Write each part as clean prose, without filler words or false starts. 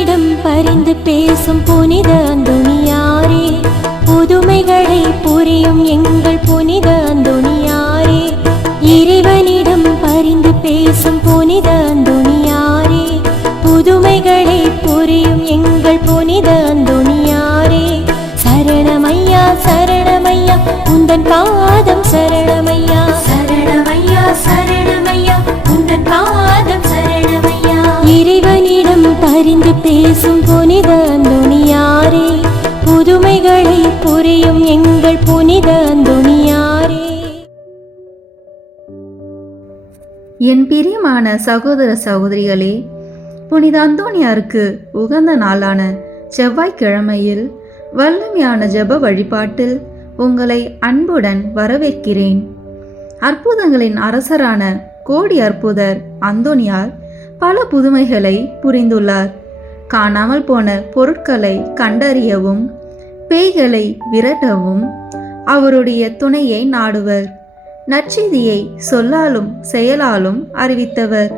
இறைவனிடம் பரிந்து பேசும் புனித அந்தோணியாரே, புதுமைகளை புரியும் எங்கள் புனித அந்தோணியாரே. இறைவனிடம் பரிந்து பேசும் புனித அந்தோணியாரே, புதுமைகளை புரியும் எங்கள் புனித அந்தோணியாரே. சரணமையா சரணமையா உந்தன் பாதம் சரணமையா, சரணமையா சரணமையா உந்தன் பாதம் சரணமையா. இறைவனிடம் பரிந்து பேசும் புனித அந்தோணியாரே, புதுமைகளை புரியும் எங்கள் புனித அந்தோணியாரே. என் பிரியமான சகோதர சகோதரிகளே, புனித அந்தோணியாருக்கு உகந்த நாளான செவ்வாய்க்கிழமையில் வல்லமையான ஜெப வழிபாட்டில் உங்களை அன்புடன் வரவேற்கிறேன். அற்புதங்களின் அரசரான கோடி அற்புதர் அந்தோணியார் பல புதுமைகளை புரிந்துள்ளார். காணாமல் போன பொருட்களை கண்டறியவும் பேய்களை விரட்டவும் அவருடைய துணையை நாடுவர். நற்செய்தியை சொல்லாலும் செயலாலும் அறிவித்தவர்.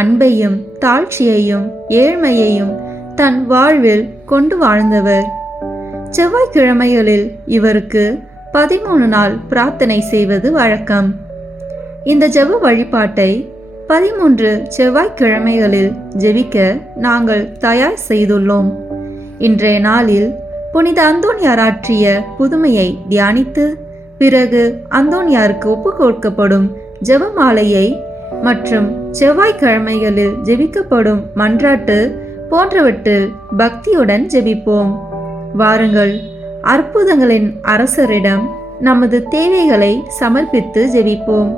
அன்பையும் தாழ்ச்சியையும் ஏழ்மையையும் தன் வாழ்வில் கொண்டு வாழ்ந்தவர். செவ்வாய்க்கிழமைகளில் இவருக்கு 13 நாள் பிரார்த்தனை செய்வது வழக்கம். இந்த ஜெப வழிபாட்டை 13 செவ்வாய்க்கிழமைகளில் ஜெபிக்க நாங்கள் தயார் செய்துள்ளோம். இன்றைய நாளில் புனித அந்தோணியார் ஆற்றிய புதுமையை தியானித்து பிறகு அந்தோணியாருக்கு ஒப்பு கொடுக்கப்படும் ஜெபமாலையை மற்றும் செவ்வாய்க்கிழமைகளில் ஜெபிக்கப்படும் மன்றாட்டு போன்றவற்றில் பக்தியுடன் ஜெபிப்போம். வாருங்கள், அற்புதங்களின் அரசரிடம் நமது தேவைகளை சமர்ப்பித்து ஜெபிப்போம்.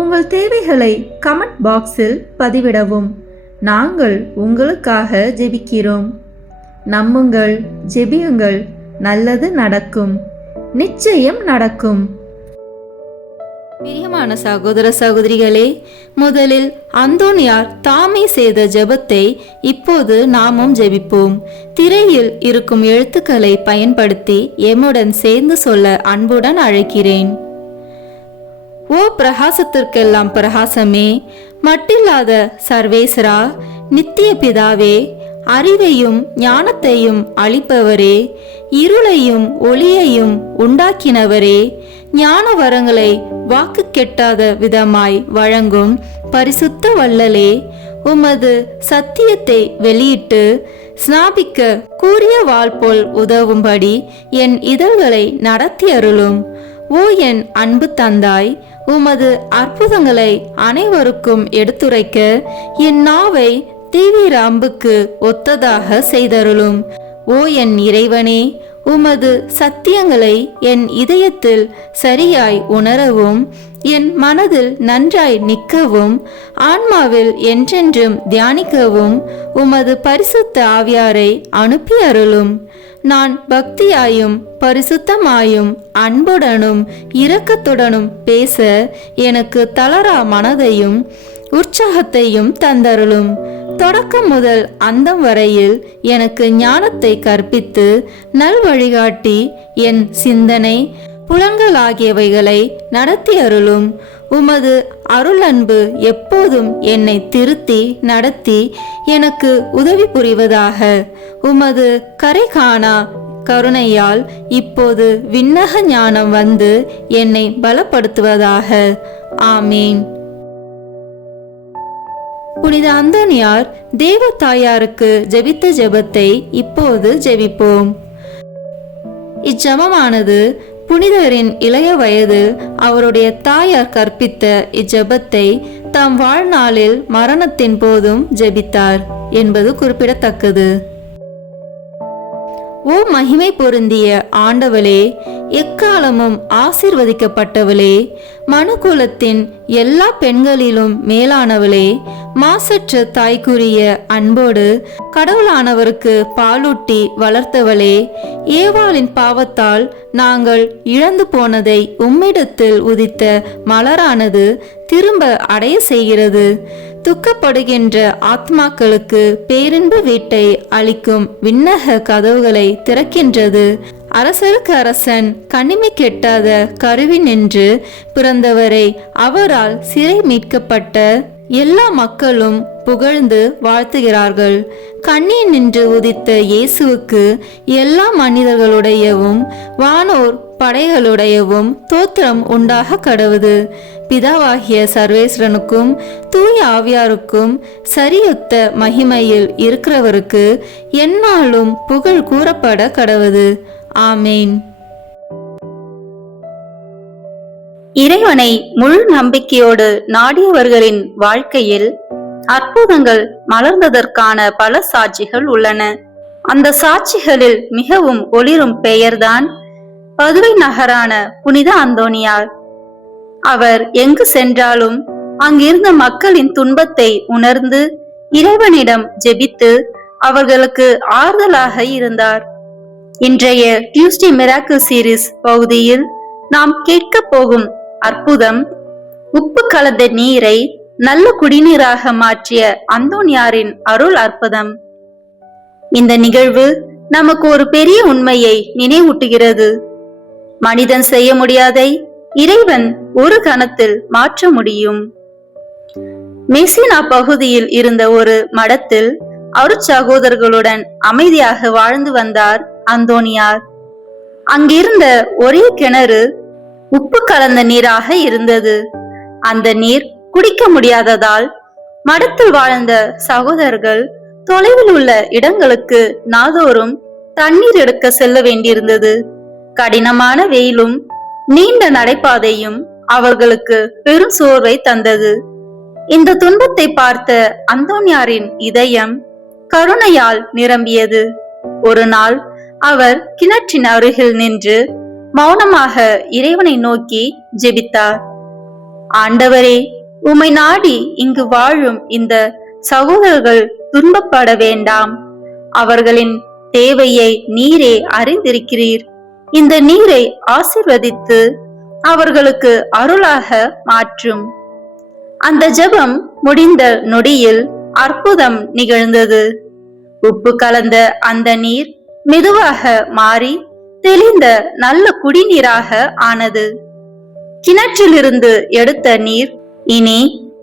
உங்கள் தேவைகளை கமெண்ட் பாக்ஸில் பதிவிடவும். நாங்கள் உங்களுக்காக ஜெபிக்கிறோம். நம்புங்கள், ஜெபியுங்கள், நல்லது நடக்கும், நிச்சயம் நடக்கும். பிரியமான சகோதர சகோதரிகளே, முதலில் அந்தோணியார் தாமே செய்த ஜெபத்தை இப்போது நாமும் ஜெபிப்போம். திரையில் இருக்கும் எழுத்துக்களை பயன்படுத்தி எம்முடன் சேர்ந்து சொல்ல அன்புடன் அழைக்கிறேன். ஓ பிரகாசத்திற்கெல்லாம் பிரகாசமே, மட்டில்லாத சர்வேஸ்வரா, நித்திய பிதாவே, அறிவையும் ஞானத்தையும் அளிப்பவரே, இருளையும் ஒளியையும் உண்டாக்கினவரே, ஞான வரங்களை வாக்கு கெட்டாத விதமாய் வழங்கும் பரிசுத்த வள்ளலே, உமது சத்தியத்தை வெளியிட்டு ஸ்நாபிக்க கூறிய வாள் போல் உதவும்படி என் இதழ்களை நடத்தி அருளும். ஓ என் அன்பு தந்தாய், உமது அற்புதங்களை அனைவருக்கும் எடுத்துரைக்க என் நாவை தீவிர அம்புக்கு ஒத்ததாக செய்தருளும். ஓ என் இறைவனே, உமது சத்தியங்களை என் இதயத்தில் சரியாய் உணரவும் என் மனதில் நன்றாய் நிற்கவும் ஆன்மாவில் என்றென்றும் தியானிக்கவும் உமது பரிசுத்த ஆவியாரை அனுப்பி அருளும். நான் பக்தியாயும் பரிசுத்தமாயும் அன்புடனும் இரக்கத்துடனும் பேச எனக்கு தளரா மனதையும் உற்சாகத்தையும் தந்தருளும். தொடக்கம் முதல் அந்தம் வரையில் எனக்கு ஞானத்தை கற்பித்து நல் வழிகாட்டி என் சிந்தனை புலன்கள் ஆகியவைகளை நடத்தி அருளும். உமது அருள் அன்பு எப்போதும் என்னை திருத்தி நடத்தி எனக்கு உதவி புரிவதாக. உமது கரை காணா கருணையால் இப்போது விண்ணக ஞானம் வந்து என்னை பலப்படுத்துவதாக. ஆமீன். புனித அந்தோணியார் தேவ தாயாருக்கு ஜெபித்த ஜெபத்தை இப்போது ஜெபிப்போம். இச்செபமானது புனிதரின் இளைய வயது அவருடைய தாயார் கற்பித்த இச்செபத்தை தம் வாழ்நாளில் மரணத்தின் போதும் ஜெபித்தார் என்பது குறிப்பிடத்தக்கது. ஓ மகிமை பொருந்திய ஆண்டவளே, எக்காலமும் ஆசீர்வதிக்கப்பட்டவளே, மனுக்குலத்தின் எல்லா பெண்களிலும் மேலானவளே, மாசற்ற தாய்க்குரிய அன்போடு கடவுளானவருக்கு பாலூட்டி வளர்த்தவளே, ஏவாளின் பாவத்தால் நாங்கள் இழந்து போனதை உம்மிடத்தில் உதித்த மலரானது திரும்ப அடைய செய்கிறது. துக்கப்படுகின்ற ஆத்மாக்களுக்கு பேரின்ப வீட்டை அளிக்கும் விண்ணக கதவுகளை திறக்கின்றது. அரசருக்கு அரசன் கனிமை கெட்டாத கருவி நின்று பிறந்தவரை அவரால் சிறை மீட்கப்பட்ட எல்லா மக்களும் புகழ்ந்து வாழ்த்துகிறார்கள். கண்ணில் நின்று உதித்த இயேசுவுக்கு எல்லா மனிதர்களுடையவும் வானோர் படைகளுடையவும் தோத்திரம் உண்டாக கடவுது. பிதாவாகிய சர்வேஸ்வரனுக்கும் தூய ஆவியாருக்கும் சரியுத்த மகிமையில் இருக்கிறவருக்கு எந்நாளும் புகழ் கூறப்பட கடவுது. ஆமேன். இறைவனை முழு நம்பிக்கையோடு நாடியவர்களின் வாழ்க்கையில் அற்புதங்கள் மலர்ந்ததற்கான பல சாட்சிகள் உள்ளன. அந்த சாட்சிகளில் மிகவும் ஒளிரும் பெயர்தான் பதுவை நகரான புனித அந்தோனியார். அவர் எங்கு சென்றாலும் அங்கிருந்த மக்களின் துன்பத்தை உணர்ந்து இறைவனிடம் ஜெபித்து அவர்களுக்கு ஆறுதலாக இருந்தார். இன்றைய டியூஸ்டே மிராக்கிள் சீரீஸ் பகுதியில் நாம் கேட்க போகும் அற்புதம் உப்பு கலந்த நீரை நல்ல குடிநீராக மாற்றிய அந்தோனியாரின் அருள் அற்புதம். இந்த நிகழ்வு நமக்கு ஒரு பெரிய உண்மையை நினைவூட்டுகிறது. மனிதன் செய்ய முடியாதை இறைவன் ஒரு கணத்தில் மாற்ற முடியும். மெசினா பகுதியில் இருந்த ஒரு மடத்தில் அருட்சகோதரர்களுடன் அமைதியாக வாழ்ந்து வந்தார் அந்தோனியார். அங்கிருந்த ஒரே கிணறு உப்பு கலந்த நீராக இருந்தது. அந்த நீர் குடிக்க முடியாததால் மடத்தில் வாழ்ந்த சகோதரர்கள் தொலைவில் உள்ள இடங்களுக்கு நாள்தோறும் தண்ணீர் எடுக்க செல்ல வேண்டியிருந்தது. கடினமான வெயிலும் நீண்ட நடைபாதையும் அவர்களுக்கு பெரும் சோர்வை தந்தது. இந்த துன்பத்தை பார்த்த அந்தோனியாரின் இதயம் கருணையால் நிரம்பியது. ஒரு நாள் அவர் கிணற்றின் அருகில் நின்று மௌனமாக இறைவனை நோக்கி ஜெபித்தார். ஆண்டவரே, உம்மை நாடி இங்கு வாழும் இந்த சகோதரர்கள் துன்பப்பட வேண்டாம். அவர்களின் தேவையை நீரே அறிந்திருக்கிறீர். இந்த நீரை ஆசீர்வதித்து அவர்களுக்கு அருளாக மாற்றும். அந்த ஜெபம் முடிந்த நொடியில் அற்புதம் நிகழ்ந்தது. உப்பு கலந்த அந்த நீர் மெதுவாக மாறி தெளிந்த நல்ல குடிநீராக ஆனது. கிணற்றிலிருந்து எடுத்த நீர் இனி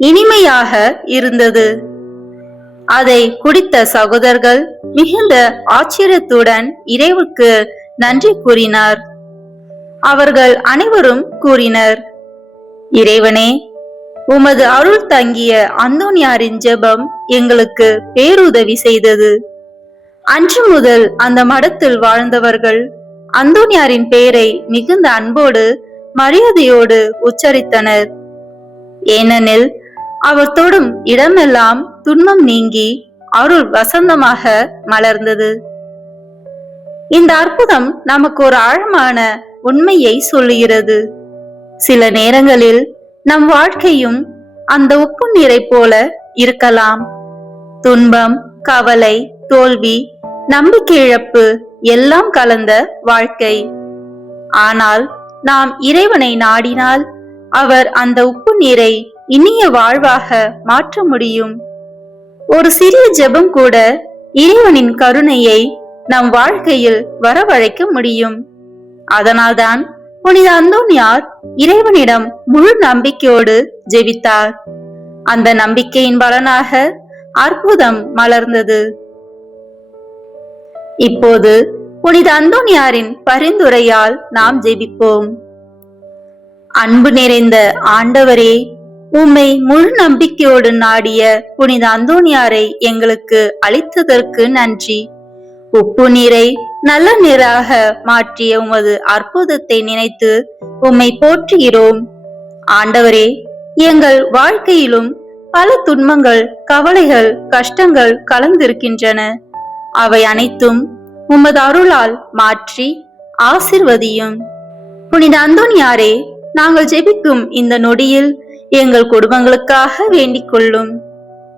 இனிமையாக இருந்தது. அதை குடித்த சகோதரர்கள் மிகுந்த ஆச்சரியத்துடன் இறைவனுக்கு நன்றி கூறினார். அவர்கள் அனைவரும் கூறினர், இறைவனே, உமது அருள் தங்கிய அந்தோனியாரின் ஜெபம் எங்களுக்கு பேருதவி செய்தது. அன்று முதல் அந்த மடத்தில் வாழ்ந்தவர்கள் அந்தோனியாரின் பெயரை மிகுந்த அன்போடு மரியாதையோடு உச்சரித்தனர். ஏனெனில் அவர் தொடும் இடமெல்லாம் துன்பம் நீங்கி அருள் வசந்தமாக மலர்ந்தது. இந்த அற்புதம் நமக்கு ஒரு ஆழமான உண்மையை சொல்லுகிறது. சில நேரங்களில் நம் வாழ்க்கையும் அந்த உப்பு நீரை போல இருக்கலாம். துன்பம், கவலை, தோல்வி, நம்பிக்கை இழப்பு எல்லாம் கலந்த வாழ்க்கை. ஆனால் நாம் இறைவனை நாடினால் அவர் அந்த உப்பு நீரை இனிய வாழ்வாக மாற்ற முடியும். ஒரு சிறிய ஜெபம் கூட இறைவனின் கருணையை நம் வாழ்க்கையில் வரவழைக்க முடியும். அதனால்தான் புனித அந்தோனியார் இறைவனிடம் முழு நம்பிக்கையோடு ஜெபித்தார். அந்த நம்பிக்கையின் பலனாக அற்புதம் மலர்ந்தது. இப்போது புனித அந்தோனியாரின் பரிந்துரையால் நாம் ஜெபிப்போம். அன்பு நிறைந்த ஆண்டவரே, உம்மை முழு நம்பிக்கையோடு நாடிய புனித அந்தோனியாரை எங்களுக்கு அளித்ததற்கு நன்றி. உப்பு நீரை நல்ல நீராக மாற்றிய உமது அற்புதத்தை நினைத்து உம்மை போற்றுகிறோம். ஆண்டவரே, எங்கள் வாழ்க்கையிலும் பல துன்பங்கள், கவலைகள், கஷ்டங்கள் கலந்திருக்கின்றன. அவை அனைத்தும் உமது அருளால் மாற்றி ஆசிர்வதியும். புனித அந்தோனியாரே, நாங்கள் ஜெபிக்கும் இந்த நொடியில் எங்கள் குடும்பங்களுக்காக வேண்டிக் கொள்ளும்.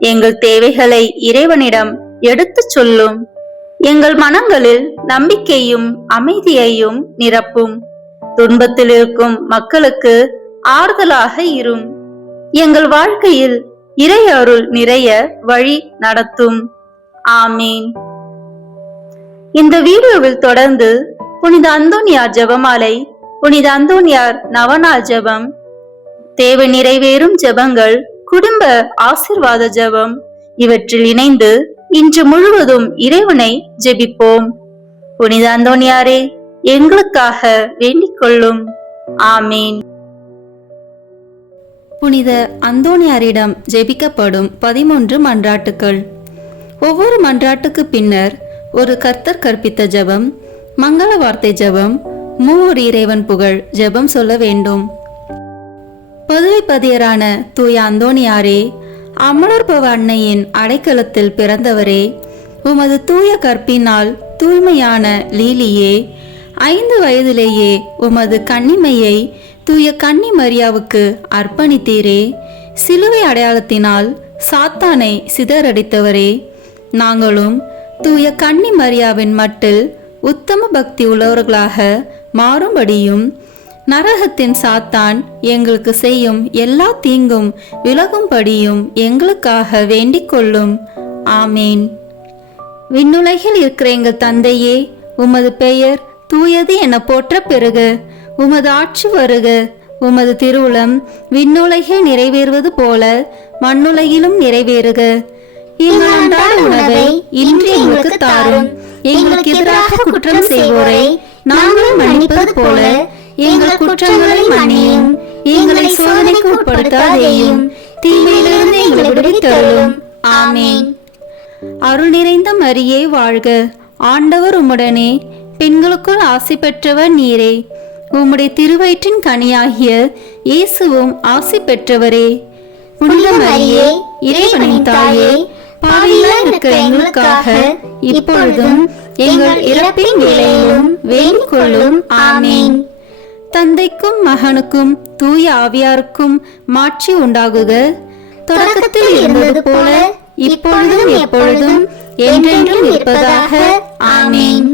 எங்கள் தேவைகளை இறைவனிடம் எடுத்துச் சொல்லும். எங்கள் மனங்களில் நம்பிக்கையும் அமைதியையும் நிரப்பும். துன்பத்தில் இருக்கும் மக்களுக்கு ஆறுதலாக இரும். எங்கள் வாழ்க்கையில் இறை அருள் நிறைய வழி நடத்தும். ஆமீன். இந்த வீடியோவில் தொடர்ந்து புனித அந்தோனியார் ஜெபமாலை, புனித அந்தோனியார் நவநாள் ஜெபம், தேவை நிறைவேறும் ஜெபங்கள், குடும்ப ஆசிர்வாத ஜெபம், இவற்றில் இணைந்து இன்று முழுவதும் இறைவனை ஜெபிப்போம். புனித அந்தோணியாரே, எங்களுக்காக வேண்டிக் கொள்ளும். ஆமீன். புனித அந்தோணியாரிடம் ஜெபிக்கப்படும் 13 மன்றாட்டுக்கள். ஒவ்வொரு மன்றாட்டுக்கு பின்னர் ஒரு கர்த்தர் கற்பித்த ஜெபம், மங்கள வார்த்தை ஜெபம், மூவர் இறைவன் புகழ் ஜெபம் சொல்ல வேண்டும். பதுவை பதியரான தூய அந்தோணியாரே, அமலர்பவ அன்னையின் அடைக்கலத்தில் பிறந்தவரே, உமது தூய கற்பினால் தூய்மையான லீலியே, 5 வயதிலேயே உமது கன்னிமையை தூய கன்னி மரியாவுக்கு அர்ப்பணித்தீரே. சிலுவை அடையாளத்தினால் சாத்தானை சிதறடித்தவரே, நாங்களும் தூய கன்னி மரியாவின் மட்டில் உத்தம பக்தி உள்ளவர்களாக மாறும்படியும் நரகத்தின் சாத்தான் எங்களுக்கு செய்யும் எல்லா தீங்கும் விலகும்படியும் எங்களுக்காக வேண்டிக் கொள்ளும். ஆமீன். விண்ணுலகில் இருக்கிற எங்கள் தந்தையே, உமது பெயர் தூயது என போற்ற பெறுக. உமது ஆட்சி வருக. உமது திருவுளம் விண்ணுலகில் நிறைவேறுவது போல மண்ணுலகிலும் நிறைவேறுக. எங்கள் அன்றாட உணவை இன்று எங்களுக்கு தாரும். எங்களுக்கு எதிராக குற்றம் செய்வோரை நாங்கள் மன்னிப்பது போல எங்கள் குற்றங்களை மன்னியும். எங்களை சோதனைக்கு உட்படுத்தாதேயும், தீமையிலிருந்து எங்களை விடுவித்தருளும். ஆமீன். அருள் நிறைந்த மரியே வாழ்க. ஆண்டவர் உம்முடனே, பெண்களுக்குள் ஆசி பெற்றவர் நீரே. உம்முடைய திருவயிற்றின் கனியாகிய இயேசுவும் ஆசி பெற்றவரே. புனித மரியே, இறைவனின் தாயே, பாவிகளாய் இருக்கிற எங்களுக்காக இப்பொழுதும் எங்கள் இறப்பின் வேளையிலும் வேண்டிக் கொள்ளும். ஆமீன். தந்தைக்கும் மகனுக்கும் தூய ஆவியாருக்கும் மாட்சி உண்டாகுக. தொடக்கத்தில் இருந்தது போல இப்பொழுதும் எப்பொழுதும் என்றென்றும் இருப்பதாக. ஆமீன்.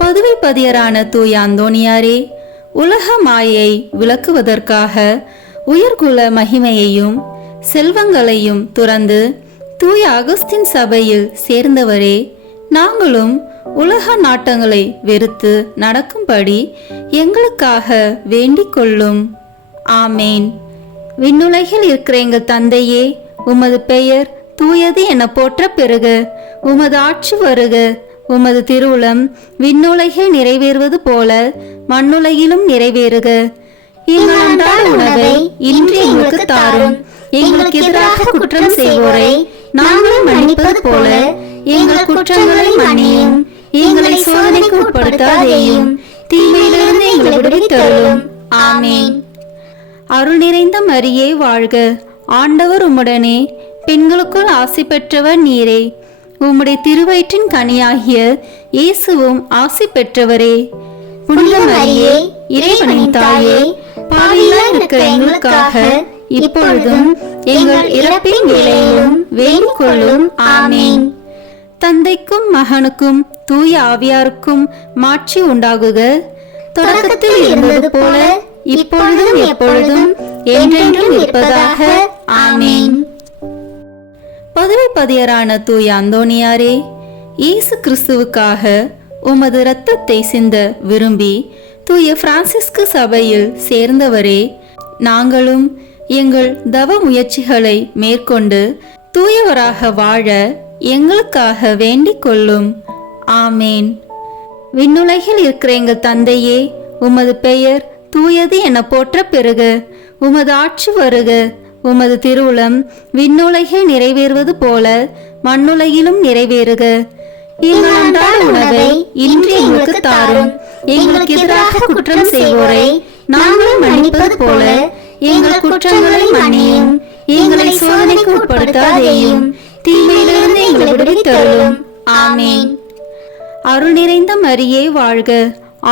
பதுவை பதியரான தூய அந்தோணியாரே, உலக மாயை விளக்குவதற்காக உயர்குல மகிமையையும் செல்வங்களையும் துறந்து தூய அகஸ்தின் சபையில் சேர்ந்தவரே, நாங்களும் உலக நாட்டங்களை வெறுத்து நடக்கும்படி எங்களுக்காக வேண்டிக் கொள்ளும். ஆமேன். விண்ணுலகில் இருக்கிற எங்கள் தந்தையே, உமது பெயர் தூயது என போற்ற பெறுக. உமது ஆட்சி வருக. உமது திருவுளம் விண்ணுலகில் நிறைவேறுவது போல மண்ணுலகிலும் நிறைவேறுக. எங்கள் அன்றாட உணவை இன்று எங்களுக்கு தாரும். எங்களுக்கு எதிராக குற்றம் செய்வோரை நாங்கள் மன்னிப்பது போல எங்கள் குற்றங்களை மன்னியும். எங்களை சோதனைக்கு உட்படுத்தாதேயும், தீமையிலிருந்து எங்களை விடுவித்தருளும். ஆமீன். அருள் நிறைந்த மரியே வாழ்க. ஆண்டவர் உம்முடனே, பெண்களுக்குள் ஆசி பெற்றவர் நீரே. உம்முடைய திருவயிற்றின் கனியாகிய இயேசுவும் ஆசி பெற்றவரே. புனித மரியே, இறைவனின் தாயே, பாவிகளாய் இருக்கிற எங்களுக்காக இப்பொழுதும் எங்கள் இறப்பின் வேளையிலும் வேண்டிக் கொள்ளும். ஆமீன். தந்தைக்கும் மகனுக்கும் தூய ஆவியாருக்கும் மாட்சி உண்டாகுக. தொடக்கத்தில் இருந்தது போல இப்பொழுதும் எப்பொழுதும் என்றென்றும் இருப்பதாக. ஆமீன். பதுவை பதியரான தூய அந்தோணியாரே, இயேசு கிறிஸ்துவுக்காக உமது இரத்தத்தை சிந்த விரும்பி தூய பிரான்சிஸ்கு சபையில் சேர்ந்தவரே, நாங்களும் எங்கள் தவ முயற்சிகளை மேற்கொண்டு தூயவராக வாழ எங்களுக்காக வேண்டிக் கொள்ளும். ஆமேன். விண்ணுலகில் இருக்கிற எங்கள் தந்தையே, உமது பெயர் தூயது என போற்ற பெறுக. உமது ஆட்சி வருக. உமது திருவுளம் விண்ணுலகில் நிறைவேறுவது போல மண்ணுலகிலும் நிறைவேறுக. எங்கள் அன்றாட உணவை இன்று எங்களுக்கு தாரும். எங்களுக்கு எதிராக குற்றம் செய்வோரை நாங்கள் மன்னிப்பது போல எங்கள் குற்றங்களை மன்னியும். எங்களை சோதனைக்கு உட்படுத்தாதேயும், தீமையிலிருந்து எங்களை விடுவித்தருளும். ஆமீன். அருள் நிறைந்த மரியே வாழ்க.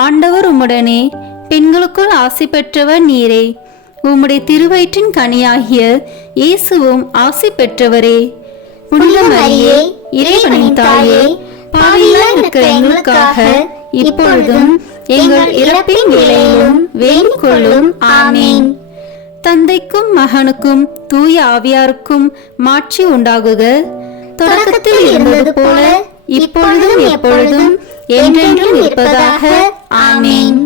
ஆண்டவர் உம்முடனே, பெண்களுக்குள் ஆசி பெற்றவர் நீரே. உம்முடைய திருவயிற்றின் கனியாகிய இயேசுவும் ஆசி பெற்றவரே. புனித மரியே, இறைவனின் தாயே, பாவிகளாய் இருக்கிற எங்களுக்காக இப்பொழுதும் எங்கள் இறப்பின் வேளையிலும் வேண்டிக் கொள்ளும். ஆமீன். தந்தைக்கும் மகனுக்கும் தூய ஆவியாருக்கும் மாட்சி உண்டாகுக. தொடக்கத்தில் இருந்தது போல இப்பொழுதும் எப்பொழுதும் என்றென்றும் இருப்பதாக. ஆமீன்.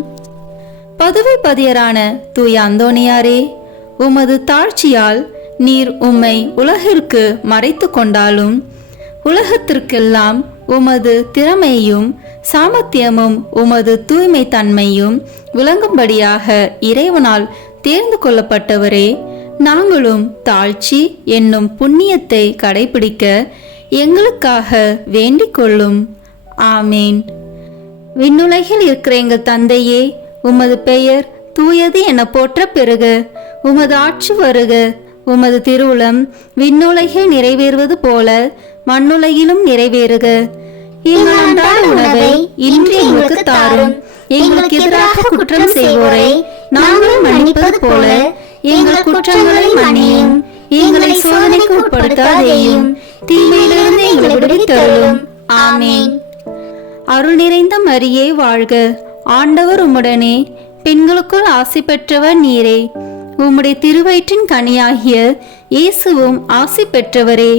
பதுவை பதியரான தூய அந்தோணியாரே, உமது தாழ்ச்சியால் நீர் உம்மை உலகிற்கு மறைத்து கொண்டாலும் உலகத்திற்கெல்லாம் உமது திறமையும் சாமர்த்தியமும் உமது தூய்மை தன்மையும் விளங்கும்படியாக இறைவனால் தேர்ந்து கொள்ளப்பட்டவரே, நாங்களும் தாழ்ச்சி என்னும் புண்ணியத்தை கடைபிடிக்க எங்களுக்காக வேண்டிக் கொள்ளும். ஆமேன். விண்ணுலகில் இருக்கிற எங்கள் தந்தையே, உமது பெயர் தூயது என போற்ற பெறுக. உமது ஆட்சி வருக. உமது திருவுளம் விண்ணுலகில் நிறைவேறுவது போல மண்ணுலகிலும் நிறைவேறுக. எங்கள் அன்றாட உணவை இன்று எங்களுக்கு தாரும். எங்களுக்கு எதிராக குற்றம் செய்வோரை நாங்கள் மன்னிப்பது போல எங்கள் குற்றங்களை மன்னியும். எங்களை சோதனைக்கு உட்படுத்தாதேயும், தீமையிலிருந்து எங்களை விடுவித்தருளும். ஆமேன். அருள் நிறைந்த மரியே வாழ்க. ஆண்டவர் உம்முடனே, பெண்களுக்குள் ஆசி பெற்றவர் நீரே. உம்முடைய திருவயிற்றின் கனியாகிய இயேசுவும் ஆசி பெற்றவரே.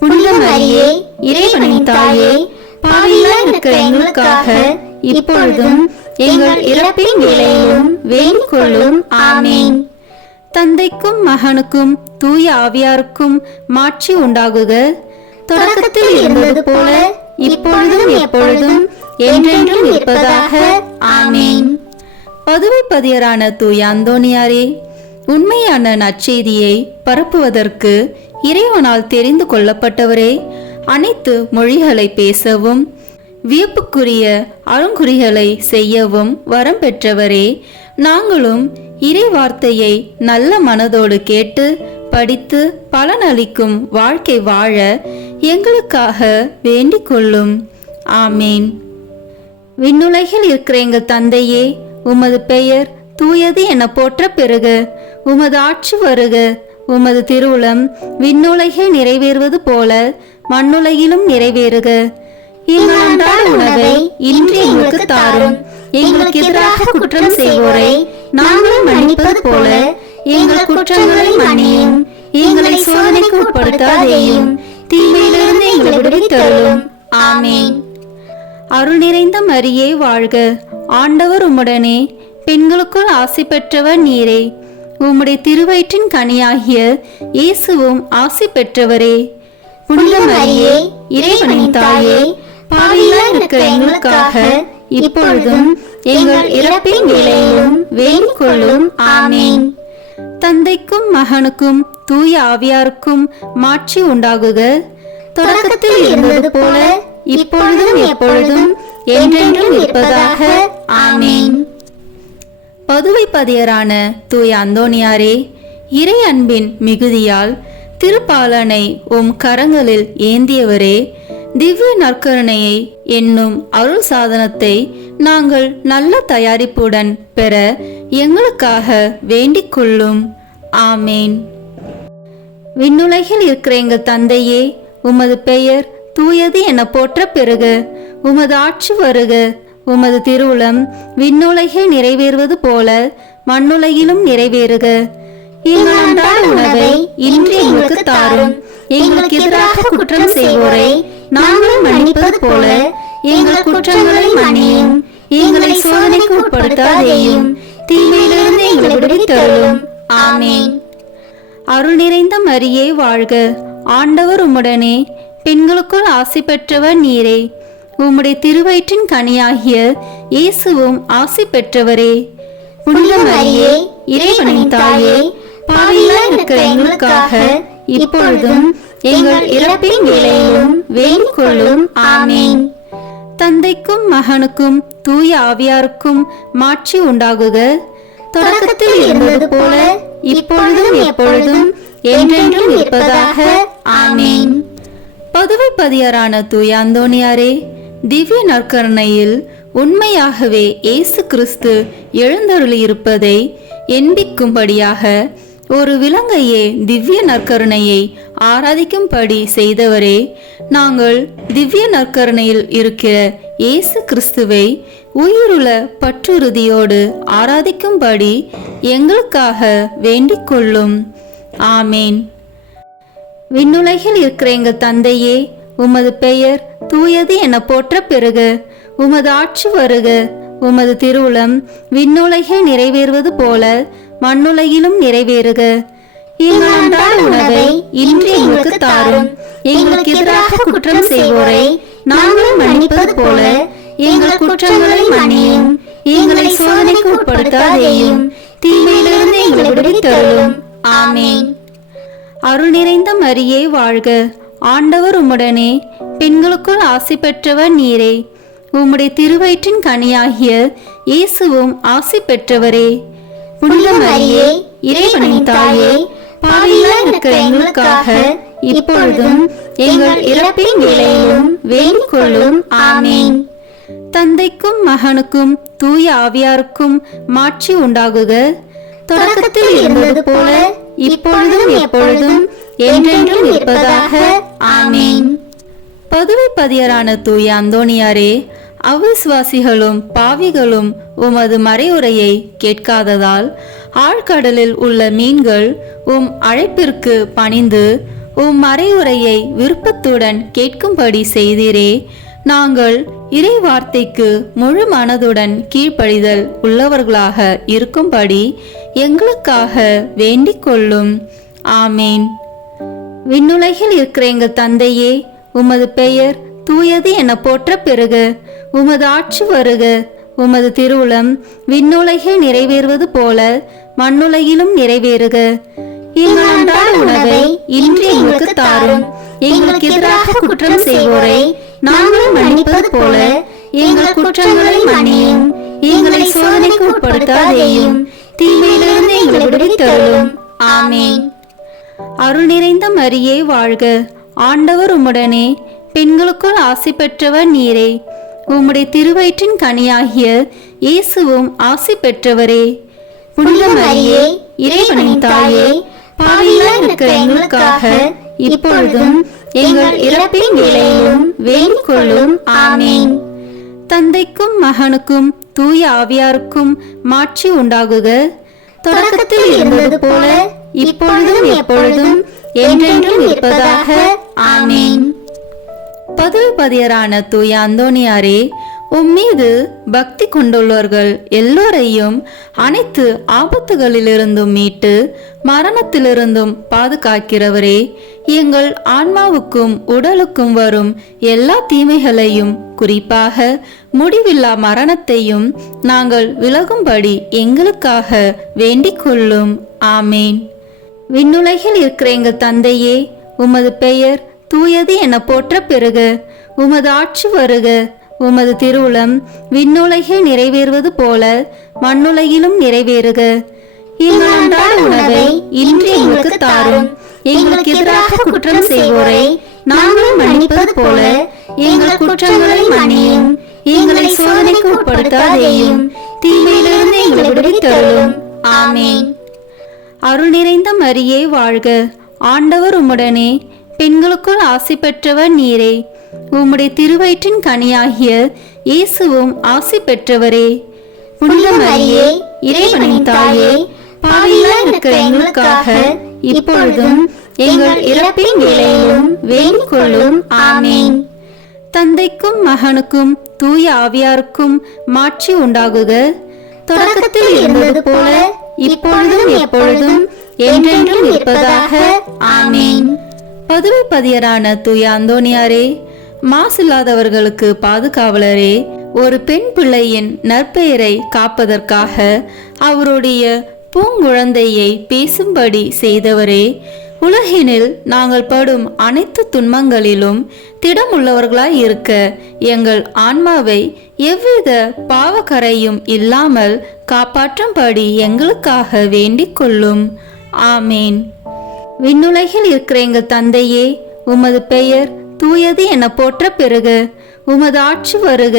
புனித மரியே, இறைவனின் தாயே, பாவிகளாய் இருக்கிற எங்களுக்காக இப்பொழுதும் எங்கள் இறப்பின் வேளையிலும் வேண்டிக் கொள்ளும். ஆமேன். தந்தைக்கும் மகனுக்கும் தூய ஆவியாருக்கும் மாட்சி உண்டாகுக. தொடக்கத்தில் இருந்தது போல இப்பொழுதும் எப்பொழுதும் என்றென்றும் இருப்பதாக. ஆமேன். பதுவை பதியரான தூய அந்தோணியாரே, உண்மையான நற்செய்தியை பரப்புவதற்கு இறைவனால் தெரிந்து கொள்ளப்பட்டவரே, அனைத்து மொழிகளை பேசவும் வியப்புக்குரிய அருங்குறிகளை செய்யவும் வரம் பெற்றவரே, நாங்களும் இறை வார்த்தையை நல்ல மனதோடு கேட்டு படித்து பலனளிக்கும் வாழ்க்கை வாழ எங்களுக்காக வேண்டிக் கொள்ளும். ஆமேன். விண்ணுலகில் இருக்கிற எங்கள் தந்தையே, உமது பெயர் தூயது என போற்ற பெறுக. உமது ஆட்சி வருக. உமது திருவுளம் விண்ணுலகில் நிறைவேறுவது போல மண்ணுலகிலும் நிறைவேறுக. எங்கள் அன்றாட உணவை இன்று எங்களுக்கு தாரும். எங்களுக்கு எதிராக குற்றம் செய்வோரை நாங்கள் மன்னிப்பது போல எங்கள் குற்றங்களை மன்னியும். எங்களை சோதனைக்கு உட்படுத்தாதேயும், தீமையிலிருந்து எங்களை விடுவித்தருளும். ஆமேன். அருள் நிறைந்த மரியே வாழ்க. ஆண்டவர் உம்முடனே, பெண்களுக்குள் ஆசி பெற்றவர் நீரே. உம்முடைய திருவயிற்றின் கனியாகிய இயேசுவும் ஆசி பெற்றவரே. புனித மரியே, இறைவனின் தாயே, பாவிகளாய் இருக்கிற எங்களுக்காக இப்பொழுதும் எங்கள் இறப்பின் வேளையிலும் வேண்டிக் கொள்ளும். ஆமேன். தந்தைக்கும் மகனுக்கும் தூய ஆவியாருக்கும் மாட்சி உண்டாகுக. தொடக்கத்தில் இருந்தது போல இப்பொழுதும் எப்பொழுதும் என்றென்றும் இருப்பதாக. ஆமேன். பதுவை பதியரான தூய அந்தோணியாரே, இறை அன்பின் மிகுதியால் திருப்பாலனை உம் கரங்களில் ஏந்தியவரே, திவ்ய நற்கருணையை என்னும் அருள் சாதனத்தை நாங்கள் நல்ல தயாரிப்புடன் பெற எங்களுக்காக வேண்டிக் கொள்ளும். ஆமேன். விண்ணுலகில் இருக்கிற எங்கள் தந்தையே, உமது பெயர் தூயது என போற்ற பெறுக. உமது ஆட்சி வருக. உமது திருவுளம் விண்ணுலகில் நிறைவேறுவது போல மண்ணுலகிலும் நிறைவேறுக. எங்கள் அன்றாட உணவை இன்று எங்களுக்கு தாரும். எங்களுக்கு எதிராக குற்றம் செய்வோரை நாங்கள் மன்னிப்பது போல எங்கள் குற்றங்களை மன்னியும். எங்களை சோதனைக்கு உட்படுத்தாதேயும், தீமையிலிருந்து எங்களை விடுவித்தருளும். ஆமேன். அருள் நிறைந்த மரியே வாழ்க. ஆண்டவர் உம்முடனே, பெண்களுக்குள் ஆசி பெற்றவர் நீரே. உம்முடைய திருவயிற்றின் கனியாகிய இயேசுவும் ஆசி பெற்றவரே. புனித மரியே, இறைவனின் தாயே, பாவிகளாய் இருக்கிற எங்களுக்காக இப்பொழுதும் எங்கள் இறப்பின் வேளையிலும் வேண்டிக் கொள்ளும். ஆமேன். தந்தைக்கும் மகனுக்கும் தூய ஆவியாருக்கும் மாட்சி உண்டாகுக. தொடக்கத்தில் இருந்தது போல இப்பொழுதும் எப்பொழுதும் என்றென்றும் இருப்பதாக. ஆமேன். பதுவை பதியரான தூய அந்தோணியாரே, திவ்ய நற்கருணையில் உண்மையாகவே இயேசு கிறிஸ்து எழுந்தருளியிருப்பதை எண்பிக்கும்படியாக ஒரு விலங்கையே திவ்ய நற்கருணையை ஆராதிக்கும்படி செய்தவரே, நாங்கள் திவ்ய நற்கருணையில் இருக்கிற இயேசு கிறிஸ்துவை உயிருள்ள பற்றுறுதியோடு ஆராதிக்கும்படி எங்களுக்காக வேண்டிக் கொள்ளும். ஆமேன். விண்ணுலகில் இருக்கிற எங்கள் தந்தையே, உமது பெயர் தூயது என போற்ற பெறுக. உமது ஆட்சி வருக. உமது திருவுளம் விண்ணுலகில் நிறைவேறுவது போல மண்ணுலகிலும் நிறைவேறுக. எங்கள் அன்றாட உணவை இன்று எங்களுக்கு தாரும். எங்களுக்கு எதிராக குற்றம் செய்வோரை நாங்கள் மன்னிப்பது போல எங்கள் குற்றங்களை மன்னியும். எங்களை சோதனைக்கு உட்படுத்தாதேயும், தீமையிலிருந்து எங்களை விடுவித்தருளும். ஆமென். அருள் நிறைந்த மரியே வாழ்க, ஆண்டவர் உம்முடனே, பெண்களுக்குள் ஆசி பெற்றவர் நீரே. உம்முடைய திருவயிற்றின் கனியாகிய இயேசுவும் ஆசி பெற்றவரே. புனித மரியே, இறைவனின் தாயே, பாவிகளாய் இருக்கிற எங்களுக்காக இப்பொழுதும் எங்கள் இறப்பின் வேளையிலும் வேண்டிக் கொள்ளும். ஆமென். தந்தைக்கும் மகனுக்கும் தூய ஆவியாருக்கும் மாட்சி உண்டாகுக. தொடக்கத்தில் இருந்தது போல இப்பொழுதும் எப்பொழுதும் என்றென்றும் இருப்பதாக. ஆமென். பதுவை பதியரான தூய அந்தோணியாரே, அவிசுவாசிகளும் பாவிகளும் உமது மறையுரையை கேட்காததால் ஆழ்கடலில் உள்ள மீன்கள் உம் அழைப்பிற்கு பணிந்து உம் மறையுரையை விருப்பத்துடன் கேட்கும்படி செய்தீரே. நாங்கள் இறை வார்த்தைக்கு முழு மனதுடன் கீழ்ப்படிதல் உள்ளவர்களாக இருக்கும்படி எங்களுக்காக வேண்டிக் கொள்ளும். ஆமேன். விண்ணுலகில் இருக்கிற எங்கள் தந்தையே, உமது பெயர் தூயது என போற்ற பெறுக. உமது ஆட்சி வருக. உமது திருவுளம் விண்ணுலகில் நிறைவேறுவது போல மண்ணுலகிலும் நிறைவேறுக. எங்கள் அன்றாட உணவை இன்று எங்களுக்கு தாரும். எங்களுக்கு எதிராக குற்றம் செய்வோரை நாங்கள் மன்னிப்பது போல எங்கள் குற்றங்களை மன்னியும். எங்களை சோதனைக்கு உட்படுத்தாதேயும், தீமையிலிருந்து எங்களை விடுவித்தருளும். ஆமென். அருள் நிறைந்த மரியே வாழ்க, ஆண்டவர் உம்முடனே, பெண்களுக்குள் ஆசி பெற்றவர் நீரே. உம்முடைய திருவயிற்றின் கனியாகிய இயேசுவும் ஆசி பெற்றவரே. புனித மரியே, இறைவனின் தாயே, பாவிகளாய் இருக்கிற எங்களுக்காக இப்பொழுதும் எங்கள் இறப்பின் வேளையிலும் வேண்டிக் கொள்ளும். ஆமென். தந்தைக்கும் மகனுக்கும் தூய ஆவியாருக்கும் மாட்சி உண்டாகுக. தொடக்கத்தில் இருந்தது போல இப்பொழுதும் எப்பொழுதும் என்றென்றும் இருப்பதாக. ஆமென். பதுவை பதியரான தூய அந்தோணியாரே, உம்மீது பக்தி கொண்டுள்ளவர்கள் எல்லோரையும் அனைத்து ஆபத்துகளிலிருந்தும் மீட்டு மரணத்திலிருந்தும் பாதுகாக்கிறவரே, எங்கள் ஆன்மாவுக்கும் உடலுக்கும் வரும் எல்லா தீமைகளையும், குறிப்பாக முடிவில்லா மரணத்தையும் நாங்கள் விலகும்படி எங்களுக்காக வேண்டிக் கொள்ளும். ஆமேன். விண்ணுலகில் இருக்கிற எங்கள் தந்தையே, உமது பெயர் தூயது என போற்ற பெறுக. உமது ஆட்சி வருக. உமது திருவுளம் விண்ணுலகில் நிறைவேறுவது போல மண்ணுலகிலும் நிறைவேறுக. எங்கள் அன்றாட உணவை இன்று எங்களுக்கு தாரும். எங்களுக்கு எதிராக குற்றம் செய்வோரை நாங்கள் மன்னிப்பது போல எங்கள் குற்றங்களை மன்னியும். எங்களை சோதனைக்கு உட்படுத்தாதேயும், தீமையிலிருந்து எங்களை விடுவித்தருளும். ஆமென். அருள் நிறைந்த மரியே வாழ்க, ஆண்டவர் உம்முடனே, பெண்களுக்குள் ஆசி பெற்றவர் நீரே. உம்முடைய திருவயிற்றின் கனியாகிய இயேசுவும் ஆசி பெற்றவரே. புனித மரியே, இறைவனின் தாயே, பாவிகளாய் இருக்கிற எங்களுக்காக இப்பொழுதும் எங்கள் இறப்பின் வேளையிலும் வேண்டிக் கொள்ளும். ஆமென். தந்தைக்கும் மகனுக்கும் தூய ஆவியாருக்கும் மாட்சி உண்டாகுக. தொடக்கத்தில் இருந்தது போல இப்பொழுதும் எப்பொழுதும் என்றென்றும் இருப்பதாக. ஆமென். பதுவை பதியரான தூய அந்தோணியாரே, மாசில்லாதவர்களுக்கு பாதுகாவலரே, ஒரு பெண் பிள்ளையின் நற்பெயரை காப்பதற்காக அவருடைய பூங்குழந்தையை பேசும்படி செய்தவரே, உலகினில் நாங்கள் படும் அனைத்து துன்பங்களிலும் திடமுள்ளவர்களாய் இருக்க எங்கள் ஆன்மாவை எவ்வித பாவக்கரையும் இல்லாமல் காப்பாற்றும்படி எங்களுக்காக வேண்டிக் கொள்ளும். ஆமேன். விண்ணுலகில் இருக்கிற எங்கள் தந்தையே, உமது பெயர் தூயது என போற்ற பெறுக. உமது ஆட்சி வருக.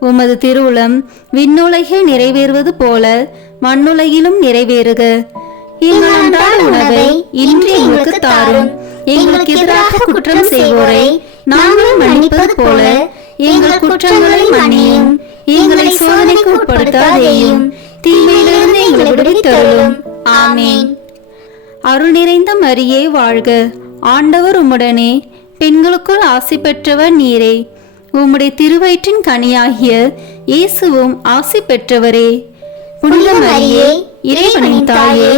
உமது திருவுளம் விண்ணுலகில் நிறைவேறுவது போல மண்ணுலகிலும் நிறைவேறுக. எங்கள் அன்றாட உணவை இன்று எங்களுக்கு தாரும். எங்களுக்கு எதிராக குற்றம் செய்வோரை நாங்கள் மன்னிப்பது போல எங்கள் குற்றங்களை மன்னியும். எங்களை சோதனைக்கு உட்படுத்தாதேயும், தீமையிலிருந்து எங்களை விடுவித்தருளும். ஆமென். அருள் நிறைந்த மரியே வாழ்க, ஆண்டவர் உம்முடனே, பெண்களுக்குள் ஆசி பெற்றவர் நீரே. உம்முடைய திருவயிற்றின் கனியாகிய இயேசுவும் ஆசி பெற்றவரே. புனித மரியே, இறைவனின் தாயே,